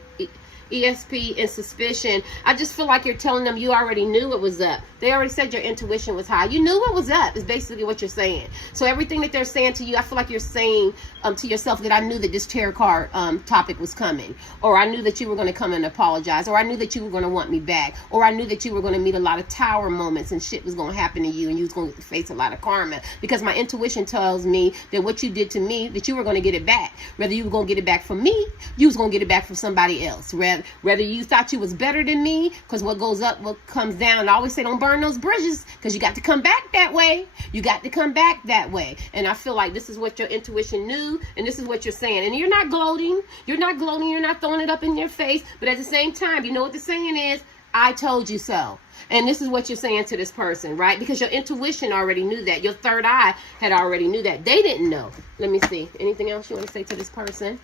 and suspicion. I just feel like you're telling them you already knew what was up. They already said your intuition was high. You knew what was up is basically what you're saying. So everything that they're saying to you, I feel like you're saying to yourself that I knew that this tarot card topic was coming, or I knew that you were going to come and apologize, or I knew that you were going to want me back, or I knew that you were going to meet a lot of tower moments and shit was going to happen to you and you was going to face a lot of karma, because my intuition tells me that what you did to me, that you were going to get it back. Whether you were going to get it back from me, you was going to get it back from somebody else. Whether you thought you was better than me, because what goes up, what comes down. I always say don't burn those bridges, because you got to come back that way. You got to come back that way. And I feel like this is what your intuition knew, and this is what you're saying. And you're not gloating. You're not gloating. You're not throwing it up in your face. But at the same time, you know what the saying is? I told you so. And this is what you're saying to this person, right? Because your intuition already knew that. Your third eye had already knew that. They didn't know. Let me see. Anything else you want to say to this person?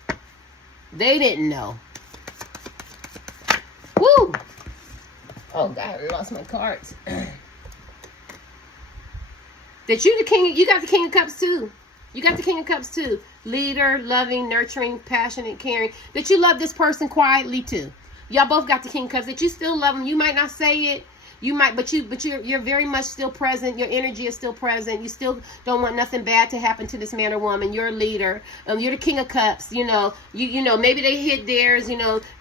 They didn't know. Woo! Oh, God, I lost my cards. That you the king, you got the King of Cups too. You got the King of Cups too. Leader, loving, nurturing, passionate, caring. That you love this person quietly too. Y'all both got the King of Cups. That you still love them. You might not say it. You might, but you're very much still present. Your energy is still present. You still don't want nothing bad to happen to this man or woman. You're a leader. You're the King of Cups. You know, maybe they hid theirs,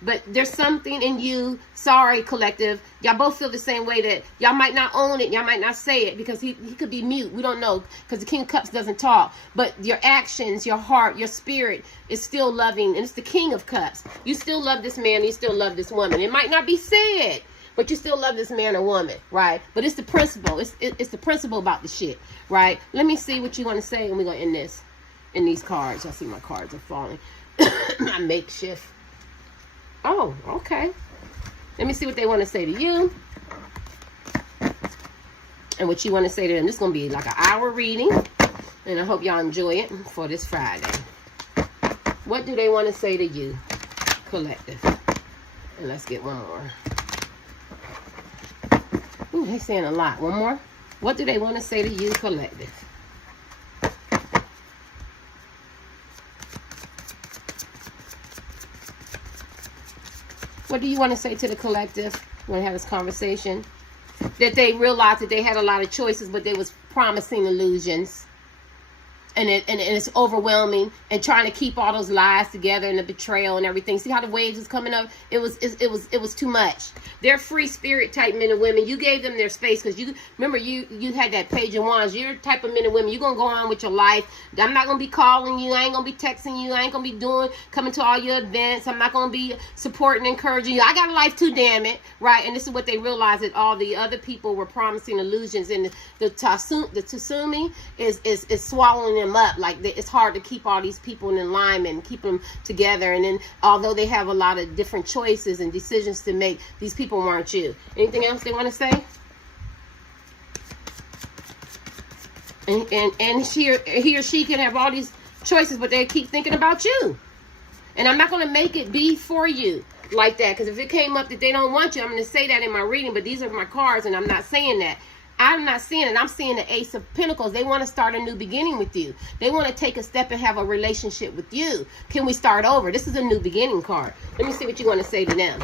but there's something in you. Sorry, collective. Y'all both feel the same way, that y'all might not own it. Y'all might not say it because he could be mute. We don't know, because the King of Cups doesn't talk. But your actions, your heart, your spirit is still loving. And it's the King of Cups. You still love this man. You still love this woman. It might not be said, but you still love this man or woman, right? But it's the principle. It's the principle about the shit, right? Let me see what you want to say, and we're going to end this in these cards. I see my cards are falling. My makeshift. Oh, okay. Let me see what they want to say to you and what you want to say to them. This is going to be like an hour reading, and I hope y'all enjoy it for this Friday. What do they want to say to you, collective? And let's get one more. Ooh, they're saying a lot. One more. What do they want to say to you, collective? What do you want to say to the collective? You want to have this conversation? That they realized that they had a lot of choices, but they was promising illusions. And it's overwhelming, and trying to keep all those lies together and the betrayal and everything. See how the waves is coming up? It was too much. They're free spirit type men and women. You gave them their space, because you remember you had that Page of Wands. You're the type of men and women. You're gonna go on with your life. I'm not gonna be calling you. I ain't gonna be texting you. I ain't gonna be coming to all your events. I'm not gonna be supporting, encouraging you. I got a life too, damn it, right? And this is what they realized, that all the other people were promising illusions, and the Tsunami is swallowing them up. Like, it's hard to keep all these people in alignment and keep them together. And then, although they have a lot of different choices and decisions to make, these people weren't you. Anything else they want to say? And he or she can have all these choices, but they keep thinking about you. And I'm not going to make it be for you like that, because if it came up that they don't want you, I'm going to say that in my reading. But these are my cards, and I'm not saying that. I'm not seeing it. I'm seeing the Ace of Pentacles. They want to start a new beginning with you. They want to take a step and have a relationship with you. Can we start over? This is a new beginning card. Let me see what you want to say to them.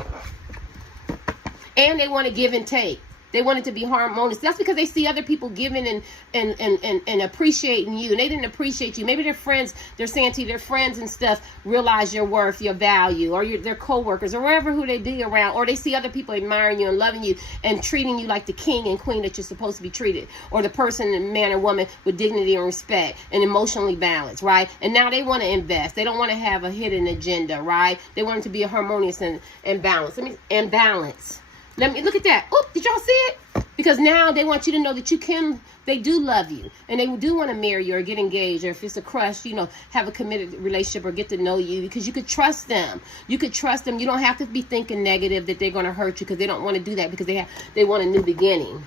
And they want to give and take. They want it to be harmonious. That's because they see other people giving and appreciating you. And they didn't appreciate you. Maybe their friends, they're saying to you, their friends and stuff, realize your worth, your value, or their co-workers, or wherever who they be around. Or they see other people admiring you and loving you and treating you like the king and queen that you're supposed to be treated. Or the person, man or woman, with dignity and respect and emotionally balanced, right? And now they want to invest. They don't want to have a hidden agenda, right? They want it to be harmonious and balanced. Balance. Let me look at that. Oh, did y'all see it? Because now they want you to know that they do love you, and they do want to marry you or get engaged, or if it's a crush, have a committed relationship or get to know you, because you could trust them. You could trust them. You don't have to be thinking negative that they're going to hurt you, because they don't want to do that, because they want a new beginning.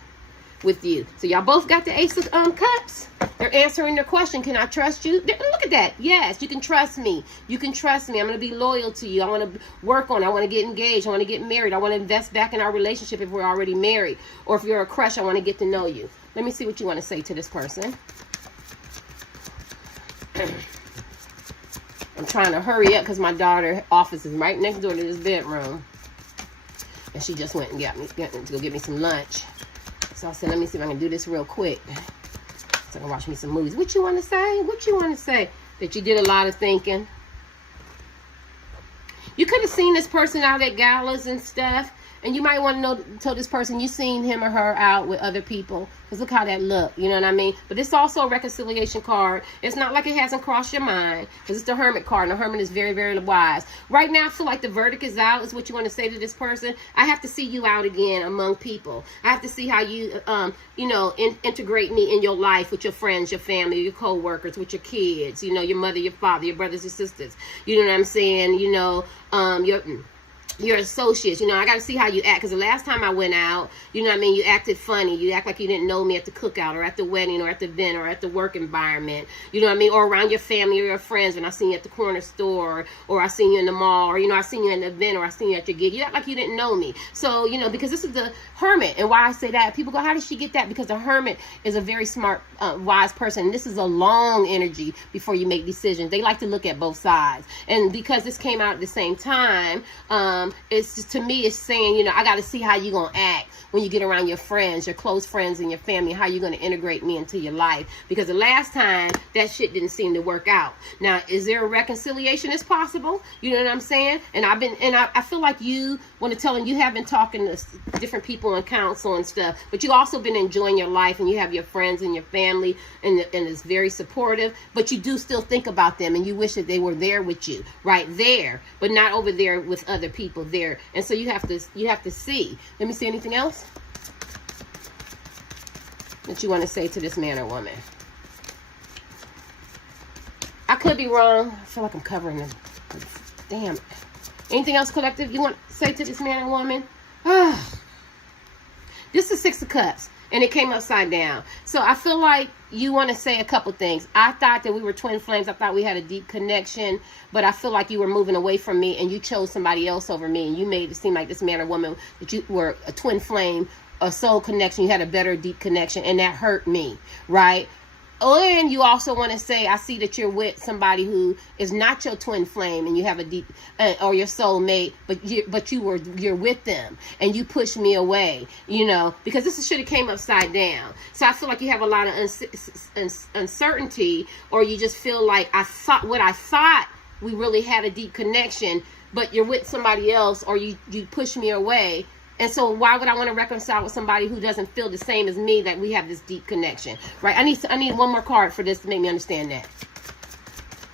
with you. So y'all both got the Ace of Cups. They're answering the question, can I trust you? Look at that. Yes, you can trust me. You can trust me. I'm going to be loyal to you. I want to work on it. I want to get engaged. I want to get married. I want to invest back in our relationship if we're already married. Or if you're a crush, I want to get to know you. Let me see what you want to say to this person. I'm trying to hurry up because my daughter's office is right next door to this bedroom. And she just went and got to go get me some lunch. So I said, let me see if I can do this real quick. So I can watch me some movies. What you want to say? What you want to say? That you did a lot of thinking. You could have seen this person out at galas and stuff. And you might want to tell this person you seen him or her out with other people. Because look how that look. You know what I mean? But it's also a reconciliation card. It's not like it hasn't crossed your mind. Because it's the Hermit card. And the Hermit is very, very wise. Right now, I feel like the verdict is out. Is what you want to say to this person. I have to see you out again among people. I have to see how you, integrate me in your life with your friends, your family, your co-workers, with your kids. You know, your mother, your father, your brothers, your sisters. You know what I'm saying? You know, your associates. You know, I got to see how you act, because the last time I went out, you know what I mean, you acted funny. You act like you didn't know me at the cookout or at the wedding or at the event or at the work environment, you know what I mean, or around your family or your friends when I seen you at the corner store, or I seen you in the mall, or, you know, I seen you at an event, or I seen you at your gig. You act like you didn't know me. So, you know, because this is the Hermit. And why I say that, people go, how did she get that? Because the Hermit is a very smart, wise person. This is a long energy before you make decisions. They like to look at both sides. And because this came out at the same time, it's just, to me, it's saying, you know, I got to see how you're going to act when you get around your friends, your close friends and your family, how you're going to integrate me into your life. Because the last time, that shit didn't seem to work out. Now, is there a reconciliation? It's possible. You know what I'm saying? And I feel like you want to tell them you have been talking to different people in counsel and stuff, but you also been enjoying your life, and you have your friends and your family, and it's very supportive, but you do still think about them, and you wish that they were there with you, right there, but not over there with other people there. And so you have to see. Let me see, anything else that you want to say to this man or woman? I could be wrong. I feel like I'm covering them. Damn. Anything else, collective, you want to say to this man or woman? This is Six of Cups, and it came upside down. So I feel like you want to say a couple things. I thought that we were twin flames. I thought we had a deep connection, but I feel like you were moving away from me, and you chose somebody else over me, and you made it seem like this man or woman that you were a twin flame, a soul connection. You had a better deep connection, and that hurt me, right? And you also want to say, I see that you're with somebody who is not your twin flame, and you have a deep, or your soulmate, but you're with them, and you pushed me away, you know, because this should have came upside down. So I feel like you have a lot of uncertainty, or you just feel like I thought we really had a deep connection, but you're with somebody else, or you push me away. And so why would I want to reconcile with somebody who doesn't feel the same as me, that we have this deep connection, right? I need one more card for this to make me understand that.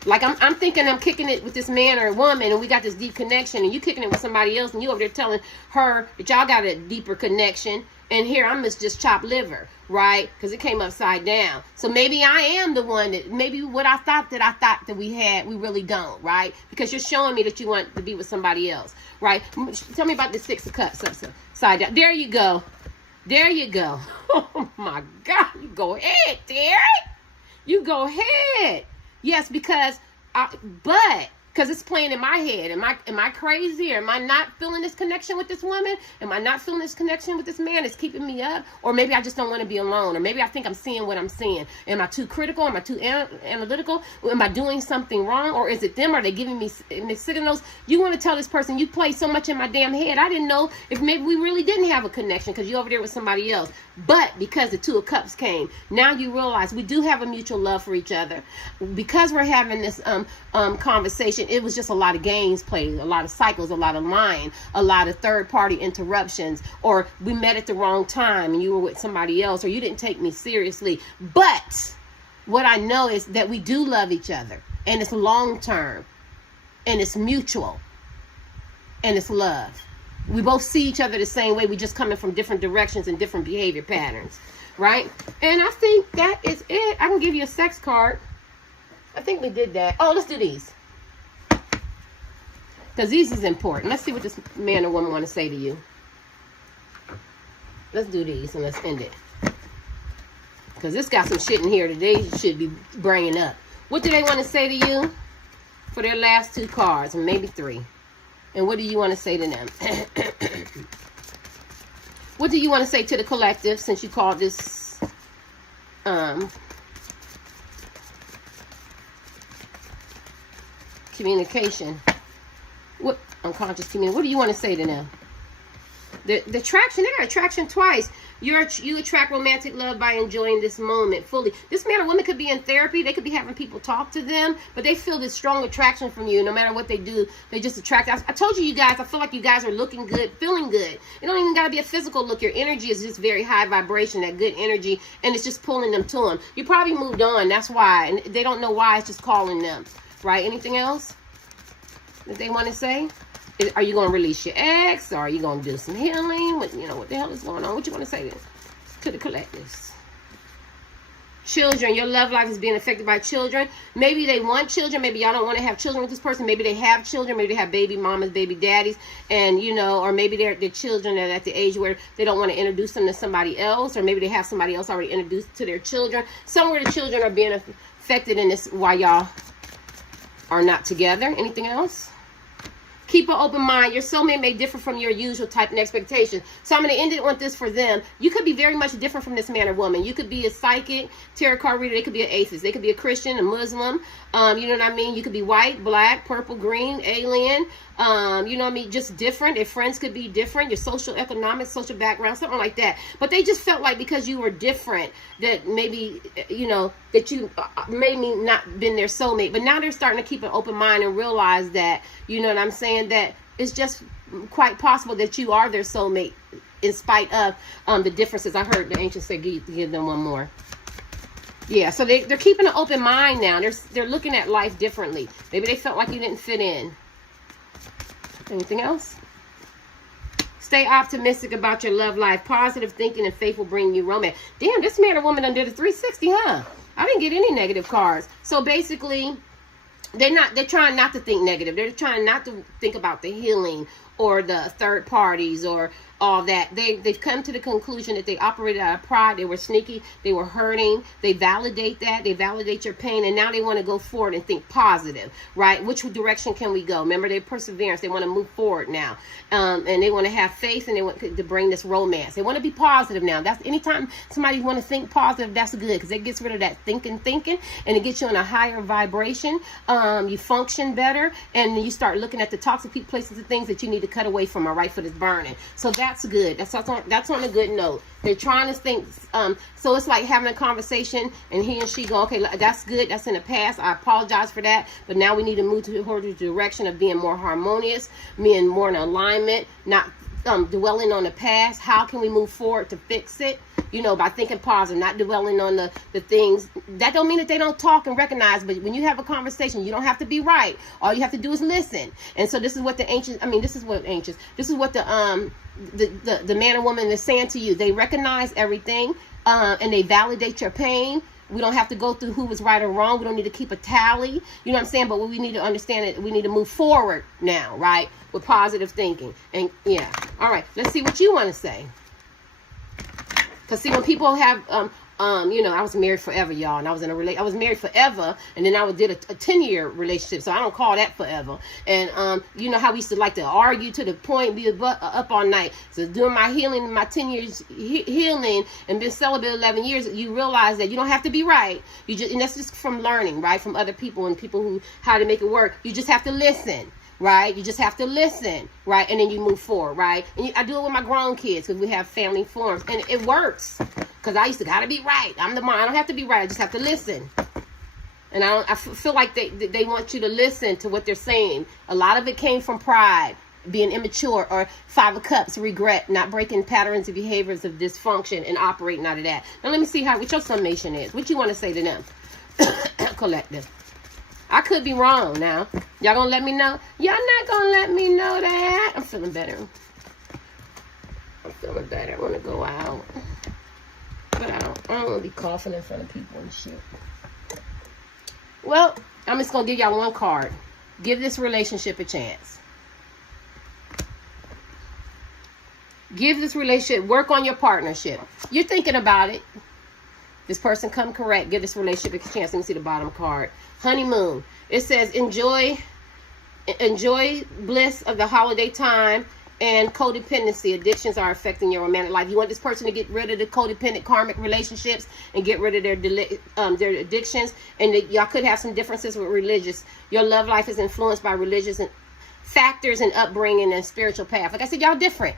Like I'm thinking I'm kicking it with this man or woman, and we got this deep connection, and you kicking it with somebody else, and you over there telling her that y'all got a deeper connection, and here I'm just chopped liver, right? Because it came upside down. So maybe I am the one that, maybe what I thought that we had, we really don't, right? Because you're showing me that you want to be with somebody else, right? Tell me about the Six of Cups upside down. There you go. There you go. Oh my God. You go ahead, Derek. You go ahead. Yes, because it's playing in my head. Am I crazy? Or am I not feeling this connection with this woman? Am I not feeling this connection with this man? It's keeping me up? Or maybe I just don't want to be alone. Or maybe I think I'm seeing what I'm seeing. Am I too critical? Am I too analytical? Am I doing something wrong? Or is it them? Are they giving me mixed signals? You want to tell this person, you play so much in my damn head. I didn't know if maybe we really didn't have a connection because you're over there with somebody else. But because the Two of Cups came, now you realize we do have a mutual love for each other. Because we're having this conversation, it was just a lot of games played, a lot of cycles, a lot of lying, a lot of third-party interruptions, or we met at the wrong time and you were with somebody else, or you didn't take me seriously. But what I know is that we do love each other, and it's long-term, and it's mutual, and it's love. We both see each other the same way. We just coming from different directions and different behavior patterns, right? And I think that is it. I can give you a sex card. I think we did that. Oh, let's do these. Because these is important. Let's see what this man or woman want to say to you. Let's do these and let's end it. Because this got some shit in here that they should be bringing up. What do they want to say to you for their last 2 cards, and maybe 3? And what do you want to say to them? What do you want to say to the collective, since you called this communication? What unconscious communication? What do you want to say to them? The attraction, they got attraction twice. You attract romantic love by enjoying this moment fully. This man or woman could be in therapy. They could be having people talk to them, but they feel this strong attraction from you. No matter what they do, they just attract. I told you guys, I feel like you guys are looking good, feeling good. It don't even got to be a physical look. Your energy is just very high vibration, that good energy, and it's just pulling them to them. You probably moved on. That's why. And they don't know why. It's just calling them. Right? Anything else that they want to say? Are you going to release your ex? Or are you going to do some healing? What the hell is going on? What you want to say to the collectives? Children, your love life is being affected by children. Maybe they want children. Maybe y'all don't want to have children with this person. Maybe they have children. Maybe they have baby mamas, baby daddies. And, or maybe their children are at the age where they don't want to introduce them to somebody else. Or maybe they have somebody else already introduced to their children. Somewhere the children are being affected in this while y'all are not together. Anything else? Keep an open mind. Your soulmate may differ from your usual type and expectation. So I'm going to end it with this for them. You could be very much different from this man or woman. You could be a psychic, tarot card reader. They could be an atheist. They could be a Christian, a Muslim. You know what I mean? You could be white, black, purple, green, alien. You know what I mean? Just different. Their friends could be different. Your social, economic, social background, something like that. But they just felt like because you were different that maybe, that you maybe not been their soulmate. But now they're starting to keep an open mind and realize that, you know what I'm saying, that it's just quite possible that you are their soulmate in spite of the differences. I heard the ancients say give them one more. Yeah, so they're keeping an open mind now. They're looking at life differently. Maybe they felt like you didn't fit in. Anything else? Stay optimistic about your love life. Positive thinking and faith will bring you romance. Damn, this man or woman done did a 360, huh? I didn't get any negative cards. So basically, they're trying not to think negative. They're trying not to think about the healing or the third parties or all that. They've come to the conclusion that they operated out of pride. They were sneaky. They were hurting. They validate that. They validate your pain. And now they want to go forward and think positive, right? Which direction can we go? Remember, their perseverance. They want to move forward now. And they want to have faith, and they want to bring this romance. They want to be positive now. That's anytime somebody want to think positive, that's good, because it gets rid of that thinking, and it gets you in a higher vibration. You function better, and you start looking at the toxic people, places, and things that you need to cut away from. Our right foot is burning. So that's good. That's on a good note. They're trying to think. So it's like having a conversation, and he and she go, okay, that's good. That's in the past. I apologize for that. But now we need to move toward the direction of being more harmonious, being more in alignment, not dwelling on the past. How can we move forward to fix it? By thinking positive, not dwelling on the things. That don't mean that they don't talk and recognize, but when you have a conversation, you don't have to be right. All you have to do is listen. And so this is what this is what the man or woman is saying to you. They recognize everything, and they validate your pain. We don't have to go through who was right or wrong. We don't need to keep a tally. You know what I'm saying? But what we need to understand is we need to move forward now, right? With positive thinking. And yeah. All right. Let's see what you want to say. Because see, when people have, I was married forever, y'all, and I was I was married forever, and then I did a 10-year relationship, so I don't call that forever. And you know how we used to like to argue to the point, be up all night. So doing my healing, my 10 years healing, and been celibate 11 years, you realize that you don't have to be right. And that's just from learning, right, from other people and people who how to make it work. You just have to listen. Right? You just have to listen, right? And then you move forward, right? And I do it with my grown kids because we have family forums. And it works. Because I used to gotta be right. I'm the mom. I don't have to be right. I just have to listen. And I feel like they want you to listen to what they're saying. A lot of it came from pride, being immature, or 5 of Cups, regret, not breaking patterns and behaviors of dysfunction and operating out of that. Now let me see what your summation is. What you want to say to them? Collective. I could be wrong now. Y'all gonna let me know? Y'all not gonna let me know that? I'm feeling better. I want to go out. But I don't want to be coughing in front of people and shit. Well, I'm just gonna give y'all one card. Give this relationship a chance. Give this relationship, work on your partnership. You're thinking about it. This person come correct. Give this relationship a chance. Let me see the bottom card. Honeymoon. It says enjoy bliss of the holiday time and codependency. Addictions are affecting your romantic life. You want this person to get rid of the codependent karmic relationships and get rid of their addictions. And y'all could have some differences with religious. Your love life is influenced by religious factors and upbringing and spiritual path. Like I said, y'all different.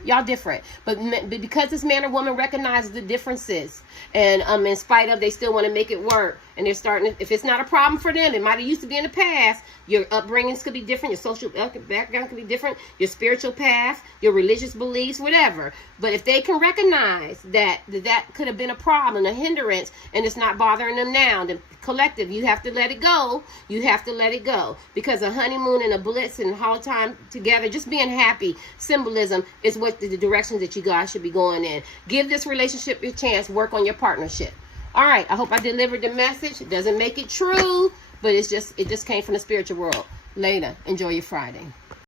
But because this man or woman recognizes the differences, and in spite of, they still want to make it work. And they're starting to, if it's not a problem for them, it might have used to be in the past. Your upbringings could be different. Your social background could be different. Your spiritual path, your religious beliefs, whatever. But if they can recognize that could have been a problem, a hindrance, and it's not bothering them now, the collective, you have to let it go. You have to let it go. Because a honeymoon and a blitz and holiday time together, just being happy, symbolism is what the directions that you guys should be going in. Give this relationship a chance. Work on your partnership. All right, I hope I delivered the message. It doesn't make it true, but it just came from the spiritual world. Later. Enjoy your Friday.